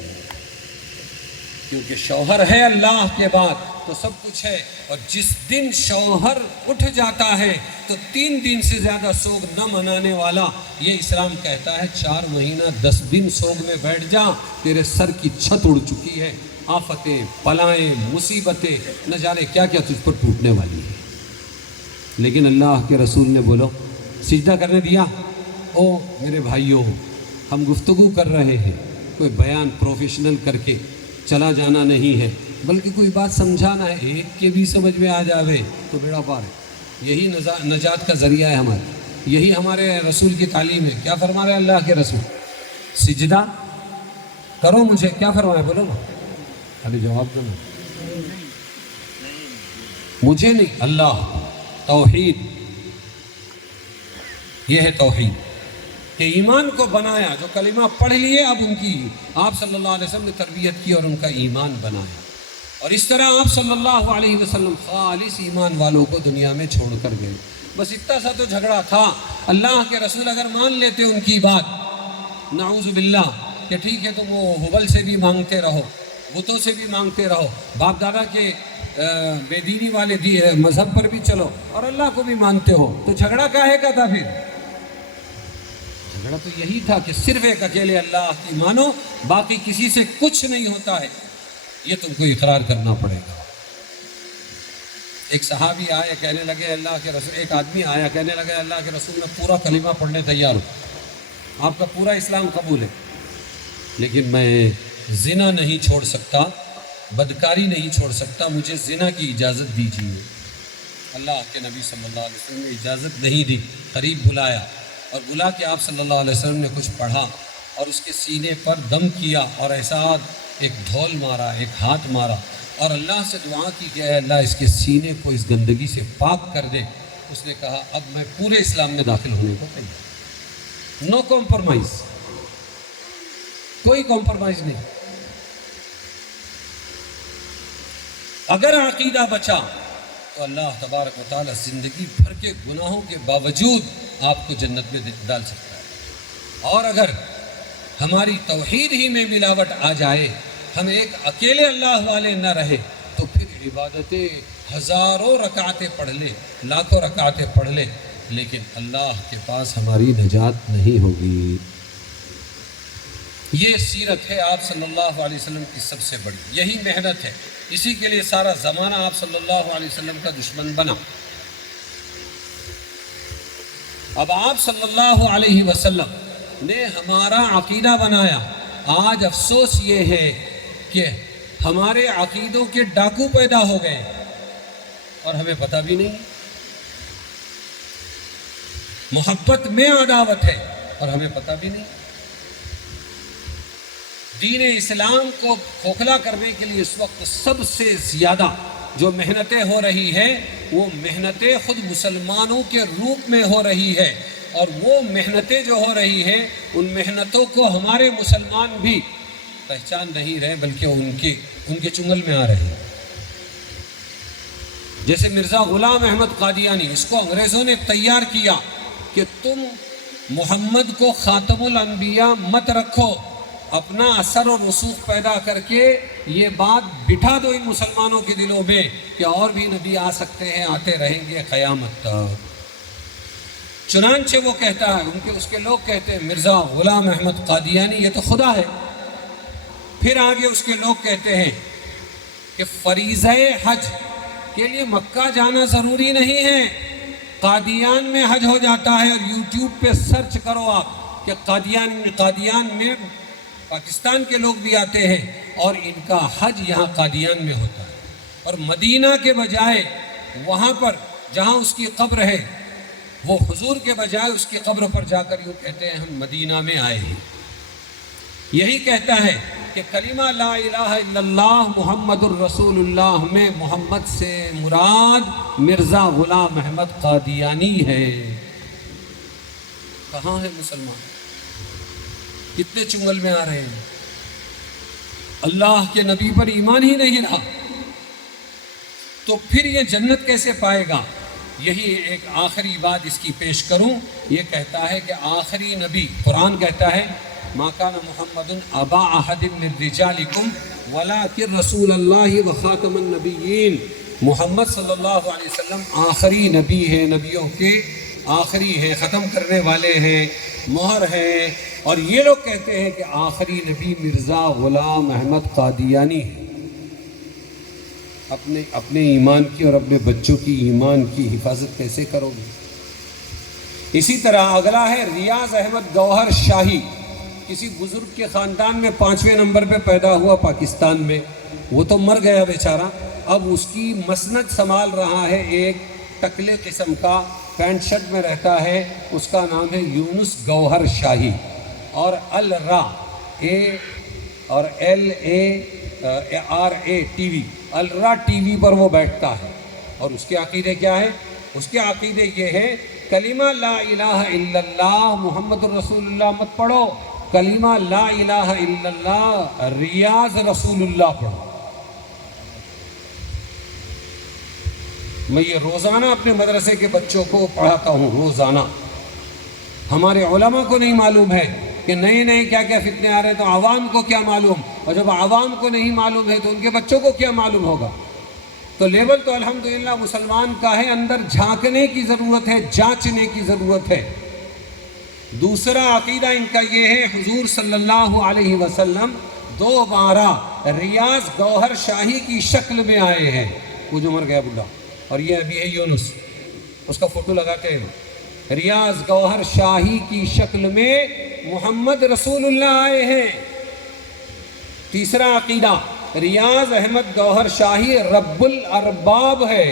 کیونکہ شوہر ہے اللہ کے بعد تو سب کچھ ہے۔ اور جس دن شوہر اٹھ جاتا ہے تو 3 دن سے زیادہ سوگ نہ منانے والا، یہ اسلام کہتا ہے 4 مہینہ 10 دن سوگ میں بیٹھ جا، تیرے سر کی چھت اڑ چکی ہے، آفتیں بلائیں مصیبتیں نہ جانے کیا کیا تجھ پر ٹوٹنے والی ہے۔ لیکن اللہ کے رسول نے بولو سجدہ کرنے دیا۔ او میرے بھائیوں، ہم گفتگو کر رہے ہیں، کوئی بیان پروفیشنل کر کے چلا جانا نہیں ہے، بلکہ کوئی بات سمجھانا ہے، ایک کے بھی سمجھ میں آ جاوے تو بیڑا پار ہے۔ یہی نجات کا ذریعہ ہے ہمارے، یہی ہمارے رسول کی تعلیم ہے۔ کیا فرما رہے اللہ کے رسول؟ سجدہ کرو مجھے، کیا فرمایا بولو نا، خالی جواب دو نا، مجھے نہیں، اللہ، توحید، یہ ہے توحید کہ ایمان کو بنایا، جو کلمہ پڑھ لیے اب ان کی آپ صلی اللہ علیہ وسلم نے تربیت کی اور ان کا ایمان بنایا، اور اس طرح آپ صلی اللہ علیہ وسلم خالص ایمان والوں کو دنیا میں چھوڑ کر گئے۔ بس اتنا سا تو جھگڑا تھا، اللہ کے رسول اگر مان لیتے ان کی بات، نعوذ باللہ، کہ ٹھیک ہے تم وہ حبل سے بھی مانگتے رہو، بتوں سے بھی مانگتے رہو، باپ دادا کے بے دینی والے مذہب پر بھی چلو اور اللہ کو بھی مانتے ہو، تو جھگڑا کاہے کا تھا؟ پھر جھگڑا تو یہی تھا کہ صرف ایک اکیلے اللہ کی مانو، باقی کسی سے کچھ نہیں ہوتا ہے، یہ تم کو اقرار کرنا پڑے گا۔ ایک صحابی آئے کہنے لگے اللہ کے رسول، ایک آدمی آیا کہنے لگے اللہ کے رسول میں پورا کلمہ پڑھنے تیار ہوں، آپ کا پورا اسلام قبول ہے، لیکن میں زنا نہیں چھوڑ سکتا، بدکاری نہیں چھوڑ سکتا، مجھے زنا کی اجازت دیجیے۔ اللہ کے نبی صلی اللہ علیہ وسلم نے اجازت نہیں دی، قریب بلایا اور بلا کے آپ صلی اللہ علیہ وسلم نے کچھ پڑھا اور اس کے سینے پر دم کیا اور ایسا ایک ڈھول مارا، ایک ہاتھ مارا اور اللہ سے دعا کی کہ اے اللہ اس کے سینے کو اس گندگی سے پاک کر دے۔ اس نے کہا اب میں پورے اسلام میں داخل ہونے کو تیار، نو کمپرومائز، کوئی کمپرومائز نہیں۔ اگر عقیدہ بچا تو اللہ تبارک و تعالی زندگی بھر کے گناہوں کے باوجود آپ کو جنت میں ڈال سکتا ہے، اور اگر ہماری توحید ہی میں ملاوٹ آ جائے، ہم ایک اکیلے اللہ والے نہ رہے، تو پھر عبادتیں ہزاروں رکعتیں پڑھ لے، لاکھوں رکعتیں پڑھ لے، لیکن اللہ کے پاس ہماری نجات نہیں ہوگی۔ یہ سیرت ہے آپ صلی اللہ علیہ وسلم کی سب سے بڑی، یہی محنت ہے، اسی کے لیے سارا زمانہ آپ صلی اللہ علیہ وسلم کا دشمن بنا۔ اب آپ صلی اللہ علیہ وسلم نے ہمارا عقیدہ بنایا، آج افسوس یہ ہے کہ ہمارے عقیدوں کے ڈاکو پیدا ہو گئے اور ہمیں پتہ بھی نہیں، محبت میں عداوت ہے اور ہمیں پتہ بھی نہیں۔ دین اسلام کو کھوکھلا کرنے کے لیے اس وقت سب سے زیادہ جو محنتیں ہو رہی ہیں وہ محنتیں خود مسلمانوں کے روپ میں ہو رہی ہے، اور وہ محنتیں جو ہو رہی ہیں ان محنتوں کو ہمارے مسلمان بھی پہچان نہیں رہے، بلکہ ان کے چنگل میں آ رہے ہیں۔ جیسے مرزا غلام احمد قادیانی، اس کو انگریزوں نے تیار کیا کہ تم محمد کو خاتم الانبیاء مت رکھو، اپنا اثر و رسوخ پیدا کر کے یہ بات بٹھا دو ان مسلمانوں کے دلوں میں کہ اور بھی نبی آ سکتے ہیں، آتے رہیں گے قیامت تک۔ چنانچہ وہ کہتا ہے، اس کے لوگ کہتے ہیں مرزا غلام احمد قادیانی یہ تو خدا ہے۔ پھر آگے اس کے لوگ کہتے ہیں کہ فریضہ حج کے لیے مکہ جانا ضروری نہیں ہے، قادیان میں حج ہو جاتا ہے۔ اور یوٹیوب پہ سرچ کرو آپ کہ قادیان میں پاکستان کے لوگ بھی آتے ہیں اور ان کا حج یہاں قادیان میں ہوتا ہے، اور مدینہ کے بجائے وہاں پر جہاں اس کی قبر ہے، وہ حضور کے بجائے اس کی قبر پر جا کر یوں کہتے ہیں ہم مدینہ میں آئے ہیں۔ یہی کہتا ہے کہ کلمہ لا الہ الا اللہ محمد الرسول اللہ میں محمد سے مراد مرزا غلام احمد قادیانی ہے۔ کہاں ہے مسلمان؟ کتنے چنگل میں آ رہے ہیں، اللہ کے نبی پر ایمان ہی نہیں رہا، تو پھر یہ جنت کیسے پائے گا؟ یہی ایک آخری بات اس کی پیش کروں۔ یہ کہتا ہے کہ آخری نبی، قرآن کہتا ہے ما کان محمد ابا احد من رجالکم ولکن رسول اللہ وخاتم النبیین، محمد صلی اللہ علیہ وسلم آخری نبی ہے، نبیوں کے آخری ہیں، ختم کرنے والے ہیں، مہر ہیں۔ اور یہ لوگ کہتے ہیں کہ آخری نبی مرزا غلام احمد قادیانی ہے۔ اپنے ایمان کی اور اپنے بچوں کی ایمان کی حفاظت کیسے کرو گے؟ اسی طرح اگلا ہے ریاض احمد گوہر شاہی، کسی بزرگ کے خاندان میں 5ویں نمبر پہ پیدا ہوا پاکستان میں، وہ تو مر گیا بیچارہ، اب اس کی مسند سنبھال رہا ہے ایک ٹکلے قسم کا، پینٹ شرٹ میں رہتا ہے، اس کا نام ہے یونس گوہر شاہی، اور الرا اے اور LARA ٹی وی، الرا ٹی وی پر وہ بیٹھتا ہے، اور اس کے عقیدے کیا ہے؟ اس کے عقیدے یہ ہے کلمہ لا الہ الا اللہ محمد الرسول اللہ مت پڑھو، کلمہ لا الہ الا اللہ ریاض رسول اللہ پڑھو۔ میں یہ روزانہ اپنے مدرسے کے بچوں کو پڑھاتا ہوں، روزانہ۔ ہمارے علماء کو نہیں معلوم ہے کہ نئے نئے کیا کیا فتنے آ رہے ہیں، تو عوام کو کیا معلوم، اور جب عوام کو نہیں معلوم ہے تو ان کے بچوں کو کیا معلوم ہوگا؟ تو لیول تو الحمدللہ مسلمان کا ہے، اندر جھانکنے کی ضرورت ہے، جانچنے کی ضرورت ہے۔ دوسرا عقیدہ ان کا یہ ہے حضور صلی اللہ علیہ وسلم دوبارہ ریاض گوہر شاہی کی شکل میں آئے ہیں، وہ جو مر گیا بڈھا، اور یہ ابھی ہے یونس، اس کا فوٹو لگاتے ہیں، ریاض گوہر شاہی کی شکل میں محمد رسول اللہ آئے ہیں۔ تیسرا عقیدہ ریاض احمد گوہر شاہی رب الارباب ہے،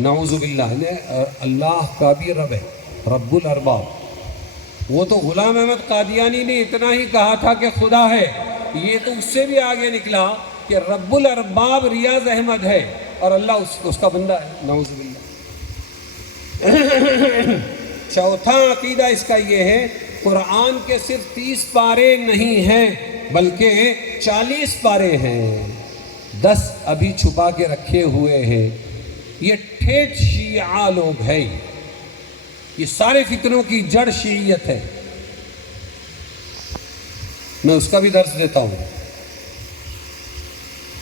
نعوذ باللہ، اللہ کا بھی رب ہے، رب الارباب۔ وہ تو غلام احمد قادیانی نے اتنا ہی کہا تھا کہ خدا ہے، یہ تو اس سے بھی آگے نکلا کہ رب الارباب ریاض احمد ہے اور اللہ اس کا بندہ ہے، نعوذ باللہ۔ چوتھا عقیدہ اس کا یہ ہے قرآن کے صرف 30 پارے نہیں ہیں بلکہ 40 پارے ہیں، 10 ابھی چھپا کے رکھے ہوئے ہیں۔ یہ ٹھیٹ شیعہ لوگ ہیں، یہ سارے فتنوں کی جڑ شیعیت ہے۔ میں اس کا بھی درس دیتا ہوں،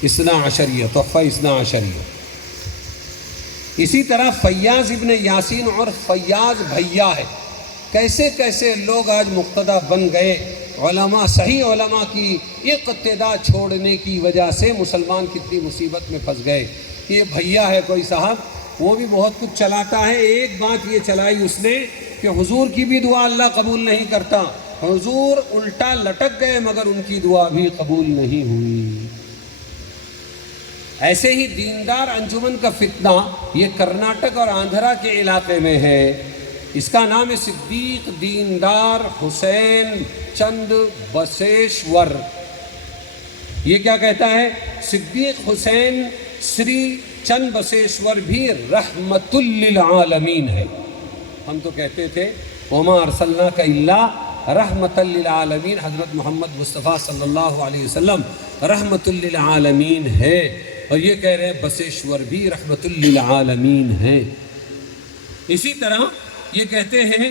اثنا عشریہ، تحفہ اثنا عشریہ۔ اسی طرح فیاض ابن یاسین اور فیاض بھیا ہے۔ کیسے کیسے لوگ آج مقتدا بن گئے، علماء، صحیح علماء کی اقتدا چھوڑنے کی وجہ سے مسلمان کتنی مصیبت میں پھنس گئے۔ یہ بھیا ہے کوئی صاحب، وہ بھی بہت کچھ چلاتا ہے، ایک بات یہ چلائی اس نے کہ حضور کی بھی دعا اللہ قبول نہیں کرتا، حضور الٹا لٹک گئے مگر ان کی دعا بھی قبول نہیں ہوئی۔ ایسے ہی دیندار انجمن کا فتنہ یہ کرناٹک اور آندھرا کے علاقے میں ہے، اس کا نام ہے صدیق دیندار حسین چند بسیشور۔ یہ کیا کہتا ہے؟ صدیق حسین سری چند بسیشور بھی رحمت للعالمین ہے. ہم تو کہتے تھے وما ارسلناک الا رحمت للعالمین، حضرت محمد مصطفیٰ صلی اللہ علیہ وسلم رحمت للعالمین ہے، اور یہ کہہ رہے ہیں بسیشور بھی رحمت للعالمین ہے. اسی طرح یہ کہتے ہیں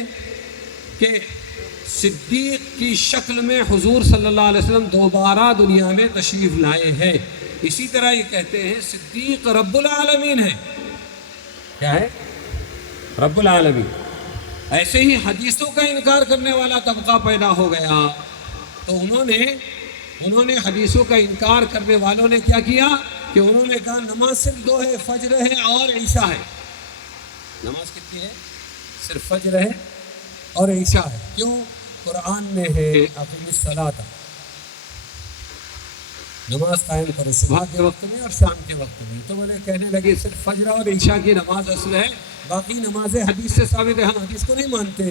کہ صدیق کی شکل میں حضور صلی اللہ علیہ وسلم دوبارہ دنیا میں تشریف لائے ہیں. اسی طرح یہ کہتے ہیں صدیق رب العالمین ہے. کیا ہے؟ رب العالمین. ایسے ہی حدیثوں کا انکار کرنے والا طبقہ پیدا ہو گیا، تو انہوں نے حدیثوں کا انکار کرنے والوں نے کیا کیا کہ انہوں نے کہا نماز صرف دو ہے، فجر ہے اور عشاء ہے. نماز کتنی ہے؟ صرف فجر ہے اور عشاء ہے. کیوں؟ قرآن میں ہے اقیم الصلاۃ، نماز قائم کرو صبح کے وقت میں اور شام کے وقت میں. تو وہ کہنے لگے صرف فجر اور عشاء کی نماز اصل ہے، باقی نمازیں حدیث سے ثابت ہے. ہم حدیث کو نہیں مانتے،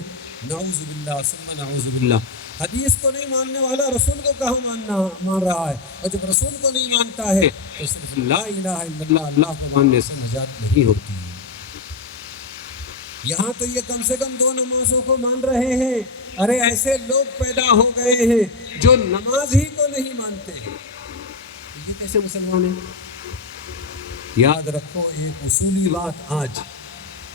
نعوذ باللہ ثم نعوذ باللہ. حدیث کو نہیں ماننے والا رسول کو کہاں مان رہا ہے؟ اور جب رسول کو نہیں مانتا ہے تو صرف لا الہ الا اللہ، اللہ کو ماننے سے نجات نہیں ہوتی. یہاں تو یہ کم سے کم دو نمازوں کو مان رہے ہیں. ارے ایسے لوگ پیدا ہو گئے ہیں جو نماز ہی کو نہیں مانتے ہیں. یہ کیسے مسلمان ہیں؟ یاد رکھو ایک اصولی بات آج،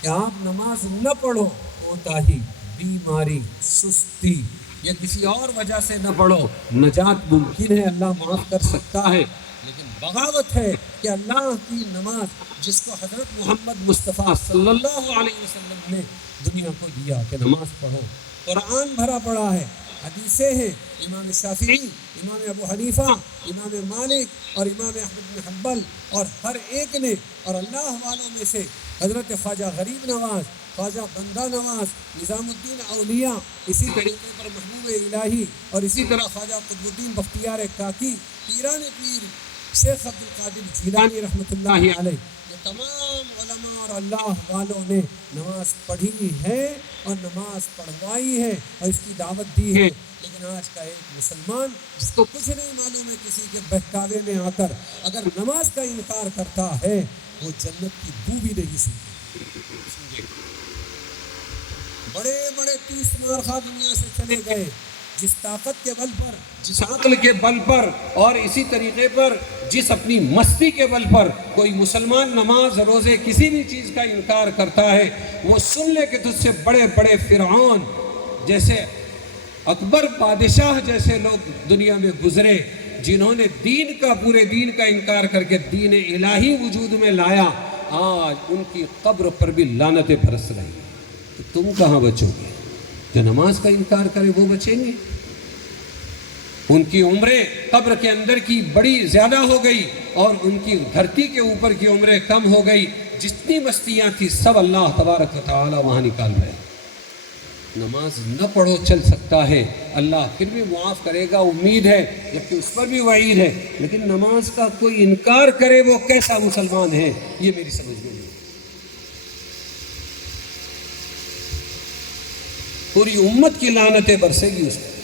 کہ آپ نماز نہ پڑھو، کوتاہی، بیماری، سستی یا کسی اور وجہ سے نہ پڑھو، نجات ممکن ہے، اللہ معاف کر سکتا ہے. لیکن بغاوت ہے کہ اللہ کی نماز جس کو حضرت محمد مصطفیٰ صلی اللہ علیہ وسلم نے دنیا کو دیا کہ نماز پڑھو، قرآن بھرا پڑا ہے، حدیثیں ہیں، امام شافعی، امام ابو حنیفہ، امام مالک اور امام احمد بن حنبل اور ہر ایک نے، اور اللہ والوں میں سے حضرت خواجہ غریب نواز، خواجہ بندہ نواز، نظام الدین اولیاء، اسی طریقے پر محبوب الہی، اور اسی طرح خواجہ قطب الدین بختیار کاکی، پیران پیر شیخ عبد القادر جیلانی رحمۃ اللہ علیہ، یہ تمام علماء اور اللہ والوں نے نماز پڑھی ہے اور نماز پڑھوائی ہے اور اس کی دعوت دی ہے. لیکن آج کا ایک مسلمان جس کو کچھ نہیں معلوم ہے کسی کے بہکاوے میں آ کر اگر نماز کا انکار کرتا ہے وہ جنت کی بو بھی نہیں سنتے. بڑے بڑے 30 مارخواہ دنیا سے چلے گئے، جس طاقت کے بل پر، جس عقل کے بل پر، اور اسی طریقے پر جس اپنی مستی کے بل پر کوئی مسلمان نماز روزے کسی بھی چیز کا انکار کرتا ہے، وہ سن لے کہ تجھ سے بڑے بڑے فرعون جیسے، اکبر بادشاہ جیسے لوگ دنیا میں گزرے جنہوں نے دین کا، پورے دین کا انکار کر کے دین الہی وجود میں لایا، آج ان کی قبر پر بھی لعنتیں برس رہی. تو تم کہاں بچو گے؟ جو نماز کا انکار کرے وہ بچیں گے؟ ان کی عمریں قبر کے اندر کی بڑی زیادہ ہو گئی اور ان کی دھرتی کے اوپر کی عمریں کم ہو گئی. جتنی بستیاں تھیں سب اللہ تبارک و تعالی وہاں نکال رہے. نماز نہ پڑھو چل سکتا ہے، اللہ پھر بھی معاف کرے گا، امید ہے، جبکہ اس پر بھی وعید ہے. لیکن نماز کا کوئی انکار کرے وہ کیسا مسلمان ہے؟ یہ میری سمجھ میں نہیں. پوری امت کی لعنتیں برسے گی اس پر.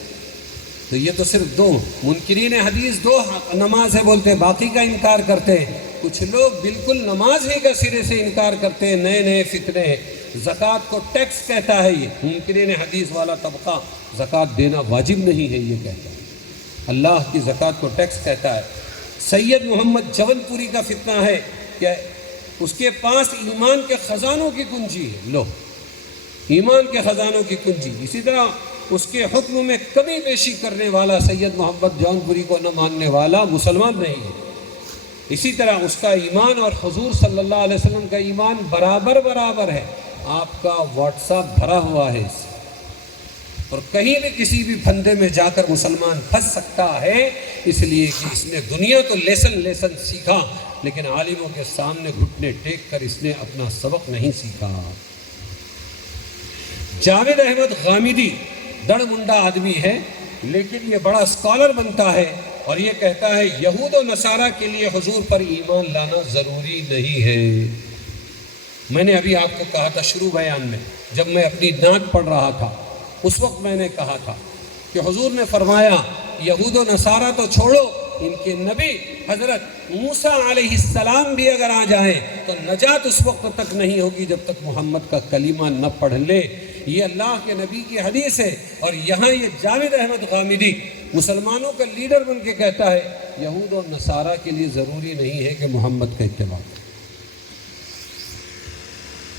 تو یہ تو صرف دو منکرین حدیث دو نماز ہے بولتے ہیں، باقی کا انکار کرتے ہیں. کچھ لوگ بالکل نماز ہی کا سرے سے انکار کرتے ہیں، نئے نئے فتنے ہیں. زکوٰۃ کو ٹیکس کہتا ہے یہ منکرین حدیث والا طبقہ، زکوٰۃ دینا واجب نہیں ہے یہ کہتا ہے، اللہ کی زکوٰۃ کو ٹیکس کہتا ہے. سید محمد جون پوری کا فتنہ ہے کہ اس کے پاس ایمان کے خزانوں کی کنجی ہے. لو، ایمان کے خزانوں کی کنجی. اسی طرح اس کے حکم میں کمی بیشی کرنے والا سید محمد جون پوری کو نہ ماننے والا مسلمان نہیں ہے. اسی طرح اس کا ایمان اور حضور صلی اللہ علیہ وسلم کا ایمان برابر برابر ہے. آپ کا واٹس ایپ بھرا ہوا ہے اس سے، اور کہیں بھی کسی بھی پھندے میں جا کر مسلمان پھنس سکتا ہے، اس لیے کہ اس نے دنیا تو لیسن سیکھا، لیکن عالموں کے سامنے گھٹنے ٹیک کر اس نے اپنا سبق نہیں سیکھا. جاوید احمد غامدی دڑ منڈا آدمی ہے، لیکن یہ بڑا اسکالر بنتا ہے اور یہ کہتا ہے یہود و نصارہ کے لیے حضور پر ایمان لانا ضروری نہیں ہے. میں نے ابھی آپ کو کہا تھا شروع بیان میں، جب میں اپنی نعت پڑھ رہا تھا اس وقت میں نے کہا تھا کہ حضور نے فرمایا یہود و نصارہ تو چھوڑو، ان کے نبی حضرت موسیٰ علیہ السلام بھی اگر آ جائیں تو نجات اس وقت تک نہیں ہوگی جب تک محمد کا کلمہ نہ پڑھ لے. یہ اللہ کے نبی کی حدیث ہے. اور یہاں یہ جاوید احمد غامدی مسلمانوں کا لیڈر بن کے کہتا ہے یہود اور نصارہ کے لیے ضروری نہیں ہے کہ محمد کا اتباع کریں.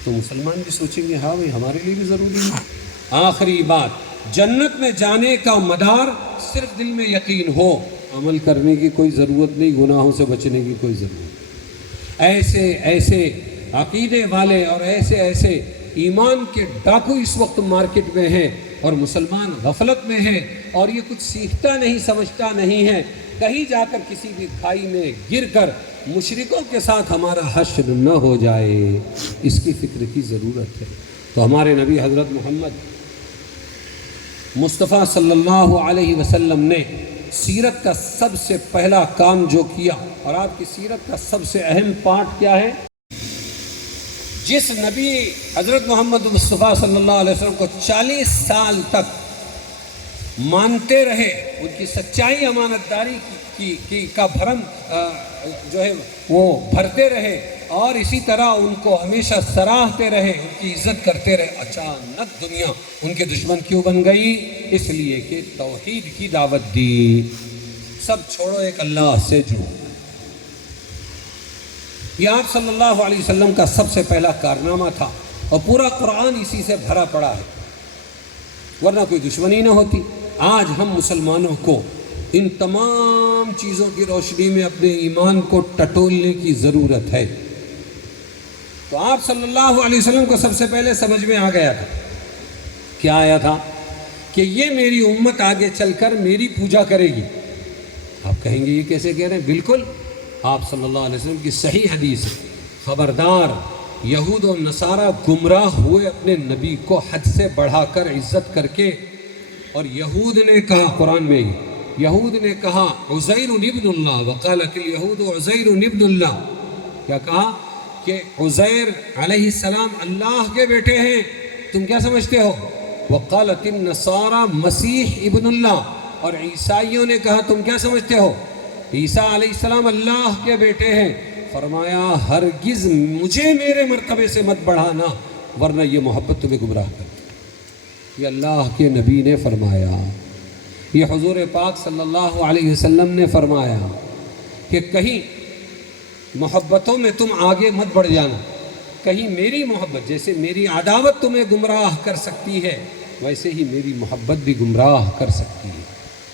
تو مسلمان بھی سوچیں گے ہاں بھائی ہمارے لیے بھی ضروری ہے. آخری بات، جنت میں جانے کا مدار صرف دل میں یقین ہو، عمل کرنے کی کوئی ضرورت نہیں، گناہوں سے بچنے کی کوئی ضرورت نہیں. ایسے ایسے عقیدے والے اور ایسے ایسے ایمان کے ڈاکو اس وقت مارکیٹ میں ہیں اور مسلمان غفلت میں ہیں اور یہ کچھ سیکھتا نہیں سمجھتا نہیں ہے. کہیں جا کر کسی بھی کھائی میں گر کر مشرکوں کے ساتھ ہمارا حشر نہ ہو جائے، اس کی فکر کی ضرورت ہے. تو ہمارے نبی حضرت محمد مصطفیٰ صلی اللہ علیہ وسلم نے سیرت کا سب سے پہلا کام جو کیا، اور آپ کی سیرت کا سب سے اہم پارٹ کیا ہے؟ جس نبی حضرت محمد مصطفیٰ صلی اللہ علیہ وسلم کو 40 سال تک مانتے رہے، ان کی سچائی امانت داری کی کا بھرم جو ہے وہ بھرتے رہے، اور اسی طرح ان کو ہمیشہ سراہتے رہے، ان کی عزت کرتے رہے، اچانک دنیا ان کے دشمن کیوں بن گئی؟ اس لیے کہ توحید کی دعوت دی. سب چھوڑو، ایک اللہ سے جڑو. یہ آپ صلی اللہ علیہ وسلم کا سب سے پہلا کارنامہ تھا، اور پورا قرآن اسی سے بھرا پڑا ہے، ورنہ کوئی دشمنی نہ ہوتی. آج ہم مسلمانوں کو ان تمام چیزوں کی روشنی میں اپنے ایمان کو ٹٹولنے کی ضرورت ہے. تو آپ صلی اللہ علیہ وسلم کو سب سے پہلے سمجھ میں آ گیا تھا. کیا آیا تھا؟ کہ یہ میری امت آگے چل کر میری پوجا کرے گی. آپ کہیں گے یہ کیسے کہہ رہے ہیں؟ بالکل، آپ صلی اللہ علیہ وسلم کی صحیح حدیث ہے، خبردار یہود و نصارہ گمراہ ہوئے اپنے نبی کو حد سے بڑھا کر عزت کر کے. اور یہود نے کہا قرآن میں، یہود نے کہا عزیر ابن اللہ، وقالت الیہود عزیر ابن اللہ. کیا کہا؟ کہ عزیر علیہ السلام اللہ کے بیٹے ہیں. تم کیا سمجھتے ہو؟ وقالت النصارى مسیح ابن اللہ. اور عیسائیوں نے کہا تم کیا سمجھتے ہو؟ عیسیٰ علیہ السلام اللہ کے بیٹے ہیں. فرمایا ہرگز مجھے میرے مرتبے سے مت بڑھانا، ورنہ یہ محبت تمہیں گمراہ کرتی. یہ اللہ کے نبی نے فرمایا، یہ حضور پاک صلی اللہ علیہ وسلم نے فرمایا کہ کہیں محبتوں میں تم آگے مت بڑھ جانا. کہیں میری محبت، جیسے میری عداوت تمہیں گمراہ کر سکتی ہے، ویسے ہی میری محبت بھی گمراہ کر سکتی ہے.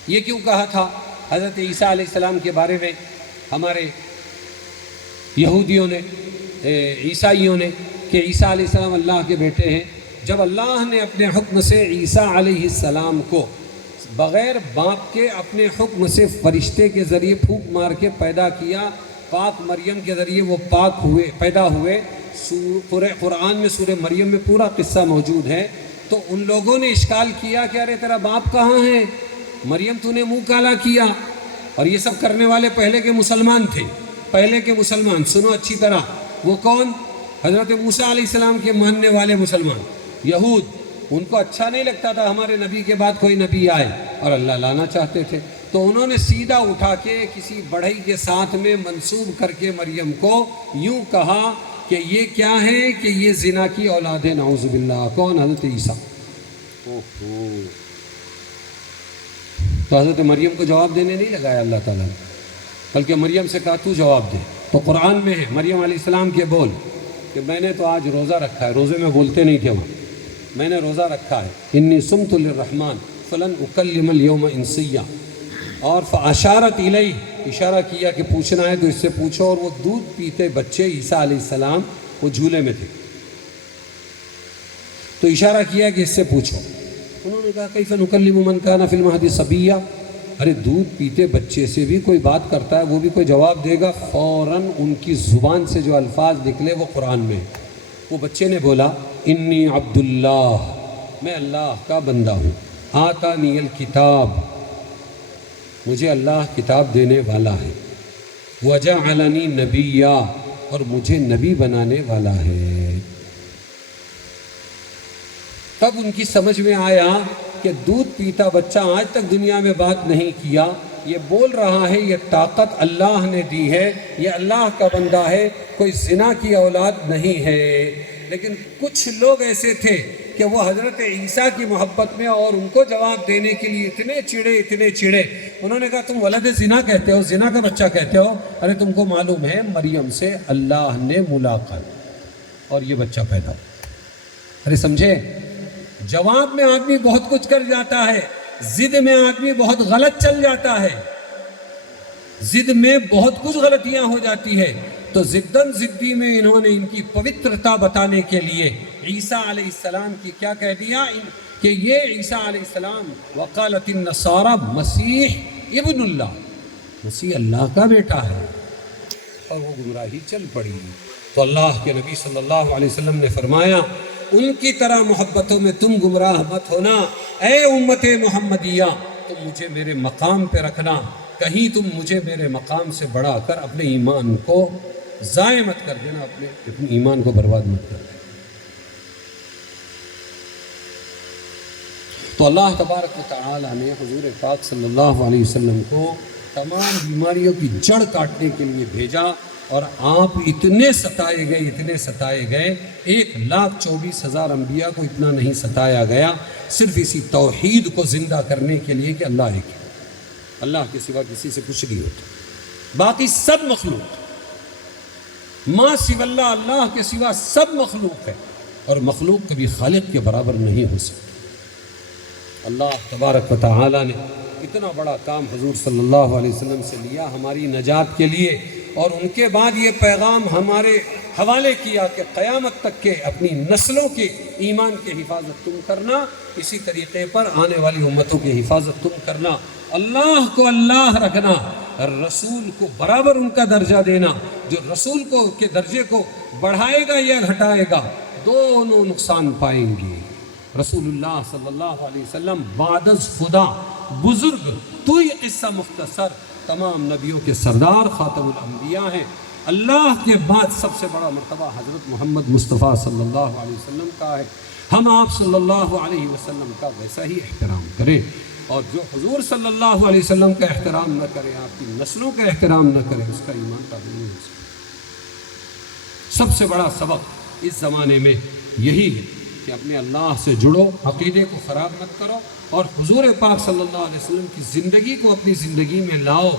یہ کیوں کہا تھا حضرت عیسیٰ علیہ السلام کے بارے میں ہمارے یہودیوں نے، عیسائیوں نے، کہ عیسیٰ علیہ السلام اللہ کے بیٹے ہیں؟ جب اللہ نے اپنے حکم سے عیسیٰ علیہ السلام کو بغیر باپ کے اپنے حکم سے فرشتے کے ذریعے پھونک مار کے پیدا کیا، پاک مریم کے ذریعے وہ پاک ہوئے، پیدا ہوئے. پورے قرآن میں سورہ مریم میں پورا قصہ موجود ہے. تو ان لوگوں نے اشکال کیا کہ ارے تیرا باپ کہاں ہے؟ مریم تو نے منہ کالا کیا. اور یہ سب کرنے والے پہلے کے مسلمان تھے. پہلے کے مسلمان سنو اچھی طرح، وہ کون؟ حضرت موسیٰ علیہ السلام کے ماننے والے مسلمان یہود. ان کو اچھا نہیں لگتا تھا ہمارے نبی کے بعد کوئی نبی آئے، اور اللہ لانا چاہتے تھے. تو انہوں نے سیدھا اٹھا کے کسی بڑھئی کے ساتھ میں منسوب کر کے مریم کو یوں کہا کہ یہ کیا ہے کہ یہ زنا کی اولاد ہے، نعوذ باللہ. کون؟ حضرت عیسیٰ. تو حضرت مریم کو جواب دینے نہیں لگایا اللہ تعالیٰ نے، بلکہ مریم سے کہا تو جواب دے. تو قرآن میں ہے مریم علیہ السلام کے بول کہ میں نے تو آج روزہ رکھا ہے. روزے میں بولتے نہیں تھے وہاں، میں نے روزہ رکھا ہے. انی صمت للرحمن فلن اکلم اليوم انسیا. اور فاشارت الیہ، اشارہ کیا کہ پوچھنا ہے تو اس سے پوچھو. اور وہ دودھ پیتے بچے عیسیٰ علیہ السلام وہ جھولے میں تھے، تو اشارہ کیا کہ اس سے پوچھو. انہوں نے کہا کیف نکلم من کان فی المہد صبیا. ارے دودھ پیتے بچے سے بھی کوئی بات کرتا ہے، وہ بھی کوئی جواب دے گا؟ فوراً ان کی زبان سے جو الفاظ نکلے وہ قرآن میں. وہ بچے نے بولا انی عبداللہ، میں اللہ کا بندہ ہوں. آتانی الکتاب، مجھے اللہ کتاب دینے والا ہے. وجعلنی نبیا، اور مجھے نبی بنانے والا ہے. تب ان کی سمجھ میں آیا کہ دودھ پیتا بچہ آج تک دنیا میں بات نہیں کیا، یہ بول رہا ہے، یہ طاقت اللہ نے دی ہے، یہ اللہ کا بندہ ہے، کوئی زنا کی اولاد نہیں ہے۔ لیکن کچھ لوگ ایسے تھے کہ وہ حضرت عیسیٰ کی محبت میں اور ان کو جواب دینے کے لیے اتنے چڑے، انہوں نے کہا تم ولد زنا کہتے ہو، زنا کا بچہ کہتے ہو، ارے تم کو معلوم ہے مریم سے اللہ نے ملاقات اور یہ بچہ پیدا ہوا۔ ارے سمجھے، جواب میں آدمی بہت کچھ کر جاتا ہے، ضد میں آدمی بہت غلط چل جاتا ہے، ضد میں بہت کچھ غلطیاں ہو جاتی ہے۔ تو ضدن ضدی میں انہوں نے ان کی پوترتا بتانے کے لیے عیسیٰ علیہ السلام کی کیا کہہ دیا کہ یہ عیسیٰ علیہ السلام وقالت النصارى مسیح ابن اللہ، مسیح اللہ کا بیٹا ہے، اور وہ گمراہی چل پڑی۔ تو اللہ کے نبی صلی اللہ علیہ وسلم نے فرمایا ان کی طرح محبتوں میں تم گمراہ مت ہونا، اے امت محمدیہ تم مجھے میرے مقام پہ رکھنا، کہیں تم مجھے میرے مقام سے بڑھا کر اپنے ایمان کو ضائع مت کر دینا، اپنے ایمان کو برباد مت کر دینا۔ تو اللہ تبارک و تعالی نے حضور پاک صلی اللہ علیہ وسلم کو تمام بیماریوں کی جڑ کاٹنے کے لیے بھیجا، اور آپ اتنے ستائے گئے 1,24,000 انبیاء کو اتنا نہیں ستایا گیا، صرف اسی توحید کو زندہ کرنے کے لیے کہ اللہ ایک ہے، اللہ کے سوا کسی سے کچھ نہیں ہوتا، باقی سب مخلوق ما سوا اللہ، اللہ کے سوا سب مخلوق ہے، اور مخلوق کبھی خالق کے برابر نہیں ہو سکتی۔ اللہ تبارک و تعالی نے اتنا بڑا کام حضور صلی اللہ علیہ وسلم سے لیا ہماری نجات کے لیے، اور ان کے بعد یہ پیغام ہمارے حوالے کیا کہ قیامت تک کے اپنی نسلوں کے ایمان کی حفاظت تم کرنا، اسی طریقے پر آنے والی امتوں کی حفاظت تم کرنا، اللہ کو اللہ رکھنا، رسول کو برابر ان کا درجہ دینا، جو رسول کو کے درجے کو بڑھائے گا یا گھٹائے گا دونوں نقصان پائیں گے۔ رسول اللہ صلی اللہ علیہ وسلم بعد از خدا بزرگ، تو یہ قصہ مختصر، تمام نبیوں کے سردار، خاتم الانبیاء ہیں۔ اللہ کے بعد سب سے بڑا مرتبہ حضرت محمد مصطفیٰ صلی اللہ علیہ وسلم کا ہے۔ ہم آپ صلی اللہ علیہ وسلم کا ویسا ہی احترام کریں، اور جو حضور صلی اللہ علیہ وسلم کا احترام نہ کرے، آپ کی نسلوں کا احترام نہ کرے، اس کا ایمان قابل نہیں ہو سکتا۔ سب سے بڑا سبق اس زمانے میں یہی ہے کہ اپنے اللہ سے جڑو، عقیدے کو خراب مت کرو، اور حضور پاک صلی اللہ علیہ وسلم کی زندگی کو اپنی زندگی میں لاؤ۔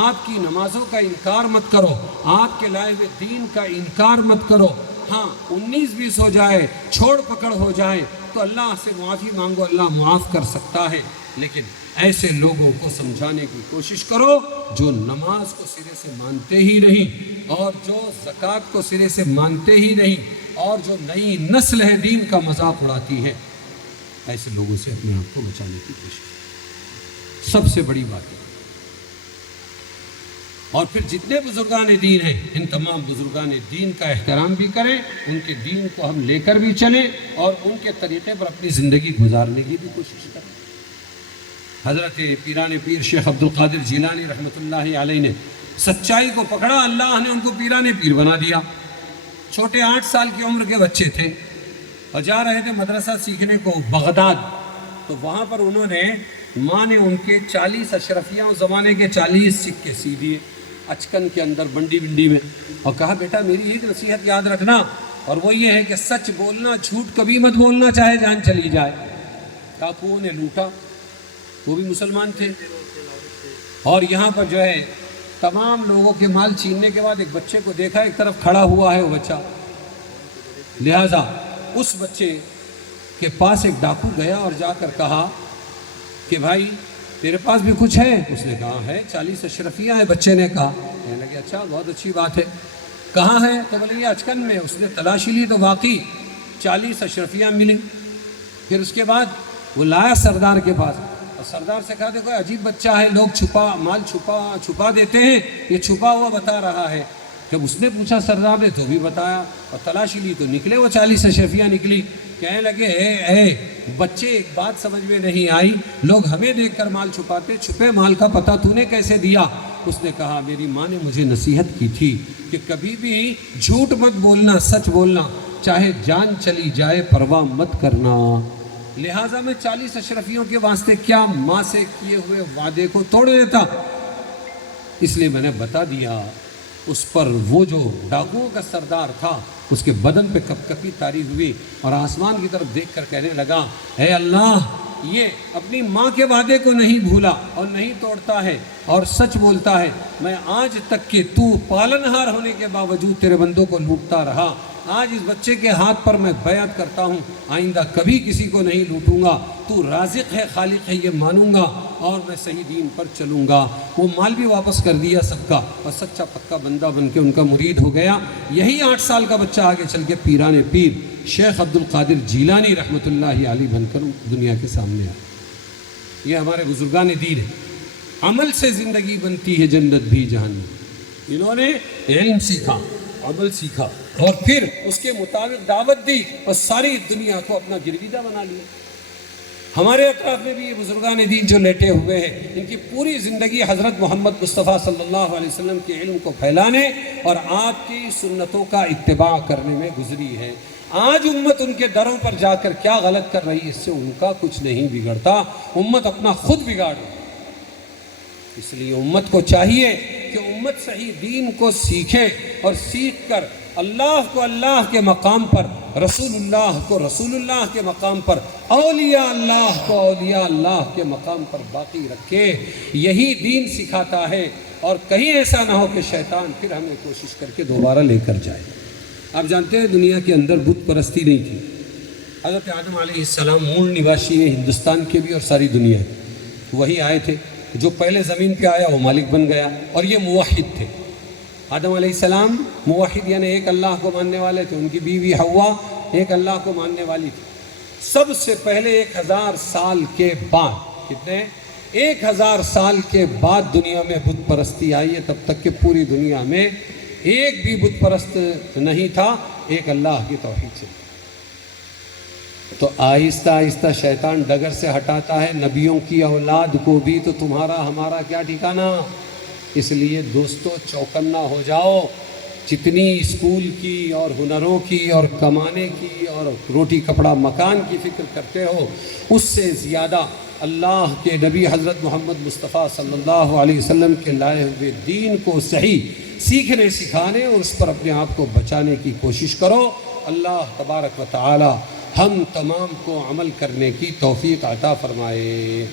آپ کی نمازوں کا انکار مت کرو، آپ کے لائے ہوئے دین کا انکار مت کرو۔ ہاں 19-20 ہو جائے، چھوڑ پکڑ ہو جائے تو اللہ سے معافی مانگو، اللہ معاف کر سکتا ہے، لیکن ایسے لوگوں کو سمجھانے کی کوشش کرو جو نماز کو سرے سے مانتے ہی نہیں، اور جو زکوٰۃ کو سرے سے مانتے ہی نہیں، اور جو نئی نسل ہے دین کا مذاق اڑاتی ہے، ایسے لوگوں سے اپنے آپ کو بچانے کی کوشش سب سے بڑی بات ہے۔ اور پھر جتنے بزرگان دین ہیں ان تمام بزرگان دین کا احترام بھی کریں، ان کے دین کو ہم لے کر بھی چلیں، اور ان کے طریقے پر اپنی زندگی گزارنے کی بھی کوشش کریں۔ حضرت پیران پیر شیخ عبد القادر جیلانی رحمۃ اللہ علیہ نے سچائی کو پکڑا، اللہ نے ان کو پیران پیر بنا دیا۔ چھوٹے 8 سال کی عمر کے بچے تھے اور جا رہے تھے مدرسہ سیکھنے کو بغداد، تو وہاں پر انہوں نے ماں نے ان کے 40 اشرفیہ اس زمانے کے 40 سکے سی دیے اچکن کے اندر بنڈی میں، اور کہا بیٹا میری ایک نصیحت یاد رکھنا، اور وہ یہ ہے کہ سچ بولنا، جھوٹ کبھی مت بولنا چاہے جان چلی جائے۔ ڈاکوؤں نے لوٹا، وہ بھی مسلمان تھے، اور یہاں پر جو ہے تمام لوگوں کے مال چھیننے کے بعد ایک بچے کو دیکھا ایک طرف کھڑا ہوا ہے وہ بچہ، لہٰذا اس بچے کے پاس ایک ڈاکو گیا اور جا کر کہا کہ بھائی تیرے پاس بھی کچھ ہے؟ اس نے کہا ہے 40 اشرفیہ ہے۔ بچے نے کہا، کہنے لگے اچھا بہت اچھی بات ہے، کہاں ہے؟ تو بولے یہ اچکن میں۔ اس نے تلاشی لی تو واقعی 40 اشرفیہ ملی۔ پھر اس کے بعد وہ لایا سردار کے پاس، اور سردار سے کہا دیکھو عجیب بچہ ہے، لوگ مال چھپا دیتے ہیں، یہ چھپا ہوا بتا رہا ہے۔ جب اس نے پوچھا سردار نے تو بھی بتایا، اور تلاشی لی تو نکلے وہ 40 اشرفیہ نکلی۔ کہنے لگے اے بچے ایک بات سمجھ میں نہیں آئی، لوگ ہمیں دیکھ کر مال چھپاتے، چھپے مال کا پتہ تو نے کیسے دیا؟ اس نے کہا میری ماں نے مجھے نصیحت کی تھی کہ کبھی بھی جھوٹ مت بولنا، سچ بولنا، چاہے جان چلی جائے پرواہ مت کرنا۔ لہٰذا میں 40 اشرفیوں کے واسطے کیا ماں سے کیے ہوئے وعدے کو توڑ دیتا؟ اس لیے میں نے بتا دیا۔ اس پر وہ جو ڈاکوؤں کا سردار تھا، اس کے بدن پہ کپ کپی طاری ہوئی اور آسمان کی طرف دیکھ کر کہنے لگا، اے اللہ، یہ اپنی ماں کے وعدے کو نہیں بھولا اور نہیں توڑتا ہے اور سچ بولتا ہے۔ میں آج تک کہ تو پالنہار ہونے کے باوجود تیرے بندوں کو لوٹتا رہا، آج اس بچے کے ہاتھ پر میں بیعت کرتا ہوں، آئندہ کبھی کسی کو نہیں لوٹوں گا۔ تو رازق ہے، خالق ہے، یہ مانوں گا اور میں صحیح دین پر چلوں گا۔ وہ مال بھی واپس کر دیا سب کا اور سچا پکا بندہ بن کے ان کا مرید ہو گیا۔ یہی 8 سال کا بچہ آگے چل کے پیران پیر شیخ عبد القادر جیلانی رحمۃ اللہ علیہ بن کر دنیا کے سامنے آیا۔ یہ ہمارے بزرگان دین ہے۔ عمل سے زندگی بنتی ہے جنت بھی جہنم۔ انہوں نے علم سیکھا، عمل سیکھا اور پھر اس کے مطابق دعوت دی اور ساری دنیا کو اپنا گرویدہ بنا لیا۔ ہمارے اطراف میں بھی یہ بزرگان دین جو لیٹے ہوئے ہیں، ان کی پوری زندگی حضرت محمد مصطفیٰ صلی اللہ علیہ وسلم کے علم کو پھیلانے اور آپ کی سنتوں کا اتباع کرنے میں گزری ہے۔ آج امت ان کے دروں پر جا کر کیا غلط کر رہی ہے، اس سے ان کا کچھ نہیں بگڑتا، امت اپنا خود بگاڑ رہی ہے۔ اس لیے امت کو چاہیے کہ امت صحیح دین کو سیکھے اور سیکھ کر اللہ کو اللہ کے مقام پر، رسول اللہ کو رسول اللہ کے مقام پر، اولیاء اللہ کو اولیاء اللہ کے مقام پر باقی رکھے۔ یہی دین سکھاتا ہے، اور کہیں ایسا نہ ہو کہ شیطان پھر ہمیں کوشش کر کے دوبارہ لے کر جائے۔ آپ جانتے ہیں دنیا کے اندر بت پرستی نہیں تھی۔ حضرت آدم علیہ السلام مول نواشی ہے ہندوستان کے بھی اور ساری دنیا کے، وہی آئے تھے۔ جو پہلے زمین پہ آیا وہ مالک بن گیا، اور یہ موحد تھے۔ آدم علیہ السلام موحد یعنی ایک اللہ کو ماننے والے تھے، ان کی بیوی حوا ایک اللہ کو ماننے والی تھی۔ سب سے پہلے 1000 سال کے بعد، کتنے 1000 سال کے بعد دنیا میں بت پرستی آئی ہے۔ تب تک کہ پوری دنیا میں ایک بھی بت پرست نہیں تھا، ایک اللہ کی توحید سے۔ تو آہستہ آہستہ شیطان ڈگر سے ہٹاتا ہے نبیوں کی اولاد کو بھی، تو تمہارا ہمارا کیا ٹھکانہ۔ اس لیے دوستو چوکنا ہو جاؤ، جتنی اسکول کی اور ہنروں کی اور کمانے کی اور روٹی کپڑا مکان کی فکر کرتے ہو، اس سے زیادہ اللہ کے نبی حضرت محمد مصطفیٰ صلی اللہ علیہ وسلم کے لائے ہوئے دین کو صحیح سیکھنے سکھانے اور اس پر اپنے آپ کو بچانے کی کوشش کرو۔ اللہ تبارک و تعالی ہم تمام کو عمل کرنے کی توفیق عطا فرمائے۔